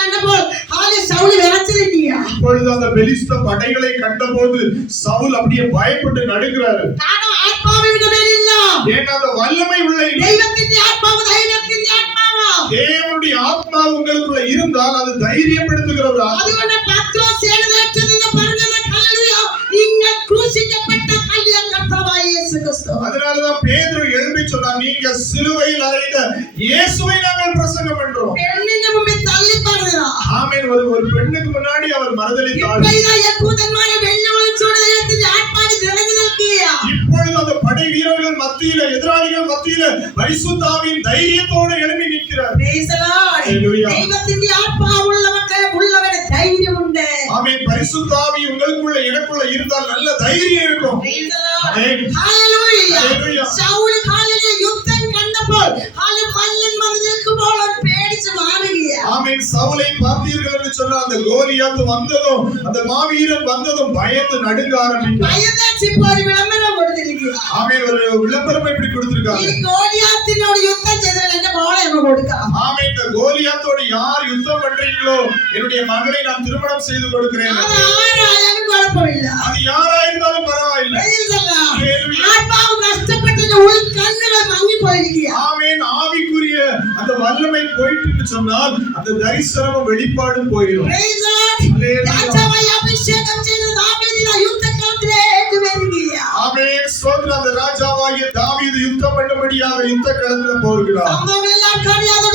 കണ്ടപ്പോൾ ഹല്ലേലൂയ ശൗൽ വിറച്ചിരിക്കുക. இப்பொழுது அந்த பெலிஸ்த படைகளை கண்டபோது சவுல் அப்படியே பயப்பட்டு நடுங்கிறாரு. കാരണം ആത്മാവിന്റെ മേലില്ല. ஏன்னா அந்த வல்லமை உள்ள இல்லை. ദൈവത്തിന്റെ ആത്മാവ് ദൈവത്തിന്റെ ആത്മാവ്. தேவனுடைய ஆத்மாவு உங்களுக்குள்ள இருந்தால் அது தைரியப்படுத்துகிறவரா. അതുകൊണ്ട് പത്രോസ് എഴുന്നേറ്റ് നിന്ന് പറഞ്ഞത് ഹല്ലേലൂയ നിങ്ങൾ ക്രൂശിക്കപ്പെട്ട ഹല്ലേലൂയ കർത്താവായ യേശു ക്രിസ്തു. அதனாலதான் பேதுரு எழும்பி சொன்னார், நீங்க சிலுவையில் அறைந்த இயேசுவை நாங்கள் பிரசங்கம் பண்றோம். പെണ്ണിന്റെ മുമ്പിൽ തള്ളി പറഞ്ഞതാ. ஆமென். ஒரு பெண்ணுக்கு முன்னாடி அவர் மறுதலித்தார். ഇപ്പൊ ഇതാ യഹൂദന്മാരെ വെല്ലുവിളിച്ചുകൊണ്ട് ദൈവത്തിന്റെ ആത്മാവിൽ നിറഞ്ഞു നിൽക്കുക. இப்பொழுது அந்த படை வீரர்கள் மத்தியில, எதிராளிகள் மத்தியில பரிசுத்த ஆவியின் தைரியத்தோடு எழும்பி நிற்கிறார். Praise the Lord. Hallelujah. ദൈവത്തിന്റെ ആത്മാവുള്ളവർക്ക് ഉള്ളവന് ധൈര്യമുണ്ട്. ஆமென். பரிசுத்த ஆவி உங்களுக்குள்ள எனக்குள்ள இருந்தால் நல்ல தைரியம் இருக்கும். Praise the Lord. Amen. Hallelujah. Hallelujah. Saul hallelujah യുദ്ധം കണ്ടപ്പോൾ ഹല്ലേലൂയ മല്ലൻ വന്ന് നിൽക്കുമ്പോൾ അവൻ പേടിച്ച് മാറുകയാ. ஆமென். சவுலை பார்த்தீர்கள் என்று சொன்னால் அந்த கோலியாத் வந்ததும் அந்த மாவீரன் வந்ததும் பயந்து நடுங்க ஆரம்பித்தார். ഭയന്നേച്ച് ഇപ്പോ ഒരു വിളംബരം കൊടുത്തിരിക്കുക. ஆமென். ஒரு விளம்பரம் இப்படி ഈ கொடுத்திருக்காங்க. ഗോലിയാത്തിനോട് യുദ്ധം ചെയ്താൽ എന്റെ മോളെ അങ്ങ് കൊടുക്കാം. ஆமென். இந்த கோலியாத்தோடு யார் யுத்தம் பண்றீங்களோ என்னுடைய மகளை நான் திருமணம் செய்து கொடுக்கிறேன். അത് ആരായാലും കുഴപ്പമില്ല. அது யாரா இருந்தாலும் பரவாயில்லை. Praise the Lord. Hallelujah. ആത്മാവ് നഷ്ടപ്പെട്ടതിന്റെ ഉൾക്കണ്ണുകൾ മങ്ങിപ്പോയിരിക്കുക. ஆமென். ஆவிக்குரிய அந்த வல்லமை போயிட்டு சொன்னால் அந்த தரிசனமும் வெளிப்பாடும் போயிடும். Praise the Lord. Hallelujah. രാജാവായി അഭിഷേകം ചെയ്ത ദാവീദിനെ യുദ്ധക്കളത്തിലേക്ക് വരികയാ. ஆமென். ஸ்தோத்திரம். அந்த ராஜாவாகிய தாவீது யுத்தம் பண்ணும்படியாக யுத்த களத்துல போகிறார். സംഭവങ്ങളെല്ലാം കഴിയാതെ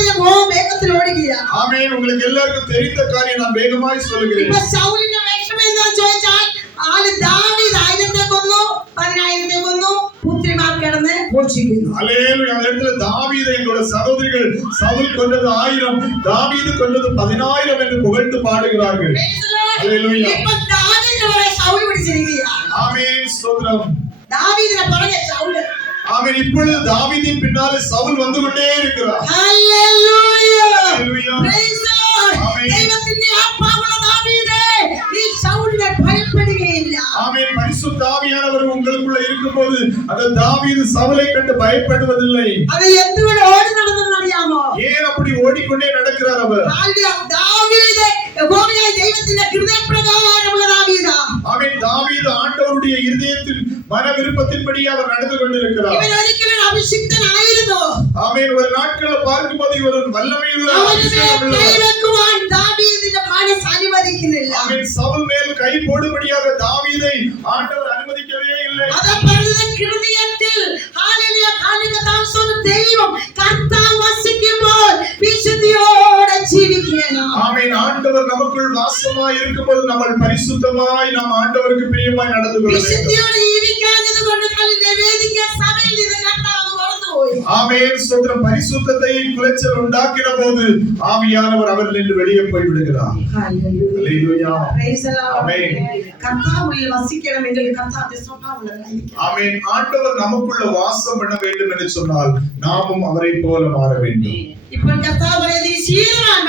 വേഗത്തിൽ ഓടുകയാ. ஆமென். உங்களுக்கு எல்லாருக்கும் தெரிந்த காரியம் நான் வேகமாய் சொல்லுகிறேன். ഇപ്പൊ ശൗലിന്റെ വിഷമം എന്താന്ന് ചോദിച്ചാൽ ആള് ദാവീദ് 1000 കൊന്നു, 10,000 കൊന്നു, പുത്രിമാർ കിടന്ന് ഘോഷിക്കുന്നു. அல்லேலூயா. அந்த இடத்துல தாவீதை எங்களோட சகோதரிகள் சவுல் கொண்டது 1000, தாவீது கொண்டது 10,000 என்று புகழ்ந்து பாடுகிறார்கள். Praise the Lord. Hallelujah. ഇപ്പൊ ദാവീദിനെ ശൗല് പിടിച്ചിരിക്കുകയാ. ஆமென். ஸ்தோத்திரம். ദാവീദിനെ പുറകെ ശൗല്. ஆமென். இப்பொழுது தாவீதின் பின்னாலே சவுல் வந்து கொண்டே இருக்கிறார். Hallelujah. Hallelujah. Praise the Lord. Amen. ദൈവത്തിന്റെ ആത്മാവുള്ള ദാവീദേ, നീ ശൗലിനെ ഭയപ്പെടുകയില്ല. ஆமென். பரிசுத்த ஆவியானவர் உங்களுக்குள்ள இருக்கும்போது அந்த தாவீது சவுலை கண்டு பயப்படுவதில்லை. അത് എന്തുകൊണ്ട് ഓടി നടന്നെന്ന് അറിയാമോ? ஏன் அப்படி ஓடிக்கொண்டே நடக்கிறார் அவர்? ദാവീദ് യഹോവയായ ദൈവത്തിന്റെ ഹൃദയപ്രകാരമുള്ള ദാവീദാ. ஆமென். தாவீது ஆண்டவருடைய இருதயத்தில் மன விருப்பத்தின்படி அவர் நடந்து கொண்டிருக்கிறார். ഇവൻ ഒരിക്കലും അഭിഷിക്തനായിരുന്നു. ஆமென். ஒரு நாட்களை பார்க்கும்போது இவர் ஒரு வல்லமையுள்ள അവന്റെ കൈവെക്കുവാൻ ദാവീദിന്റെ മനസ്സ് അനുവദിക്കുന്നില്ല. ஆமென். சவுல் மேல் கை போடும்படியாக தாவீதை ஆண்டவர் அனுமதிக்கவே இல்லை. അതപ്പഴുതൻ ഹൃദയത്തിൽ ഹല്ലേലൂയ കാണികതാം സ്വന്തം ദൈവം കർത്താവ് വസിക്കുമ്പോൾ വിശുദ്ധിയോടെ ജീവിക്കണം. ஆமென். ஆண்டவர் நமக்குள் வாசமாய் இருக்கும்போது நம்ம பரிசுத்தமாய் நாம் ஆண்டவருக்கு பிரியமாய் நடந்து கொள்ள வேண்டும். വിശുദ്ധിയോടെ ജീവിക്കാഞ്ഞത് കൊണ്ട് വേദിക്ക സഭയിൽ ഇത് കർത്താവ് മറന്നുപോയി. ஆமென். ஸ்தோத்திரம். பரிசுத்தத்தை குலைச்சல் உண்டாக்கின போது ஆவியானவர் அவரில் நின்று வெளியே போய் விடுகிறார். ஹல்லேலூயா. Praise the Lord. ஆமென். കർത്താവിൽ വസിക്കണമെങ്കിൽ കർത്താവിന്റെ സ്വഭാവമുള്ളതായിരിക്കണം. ஆமென். ஆண்டவர் நமக்குள்ள வாசம் பண்ண வேண்டும் என்று சொன்னால் நாமும் அவரை போல மாற வேண்டும். ഇപ്പോൾ കർത്താവ് പറയുന്നത് ഈ ശീലമാണ്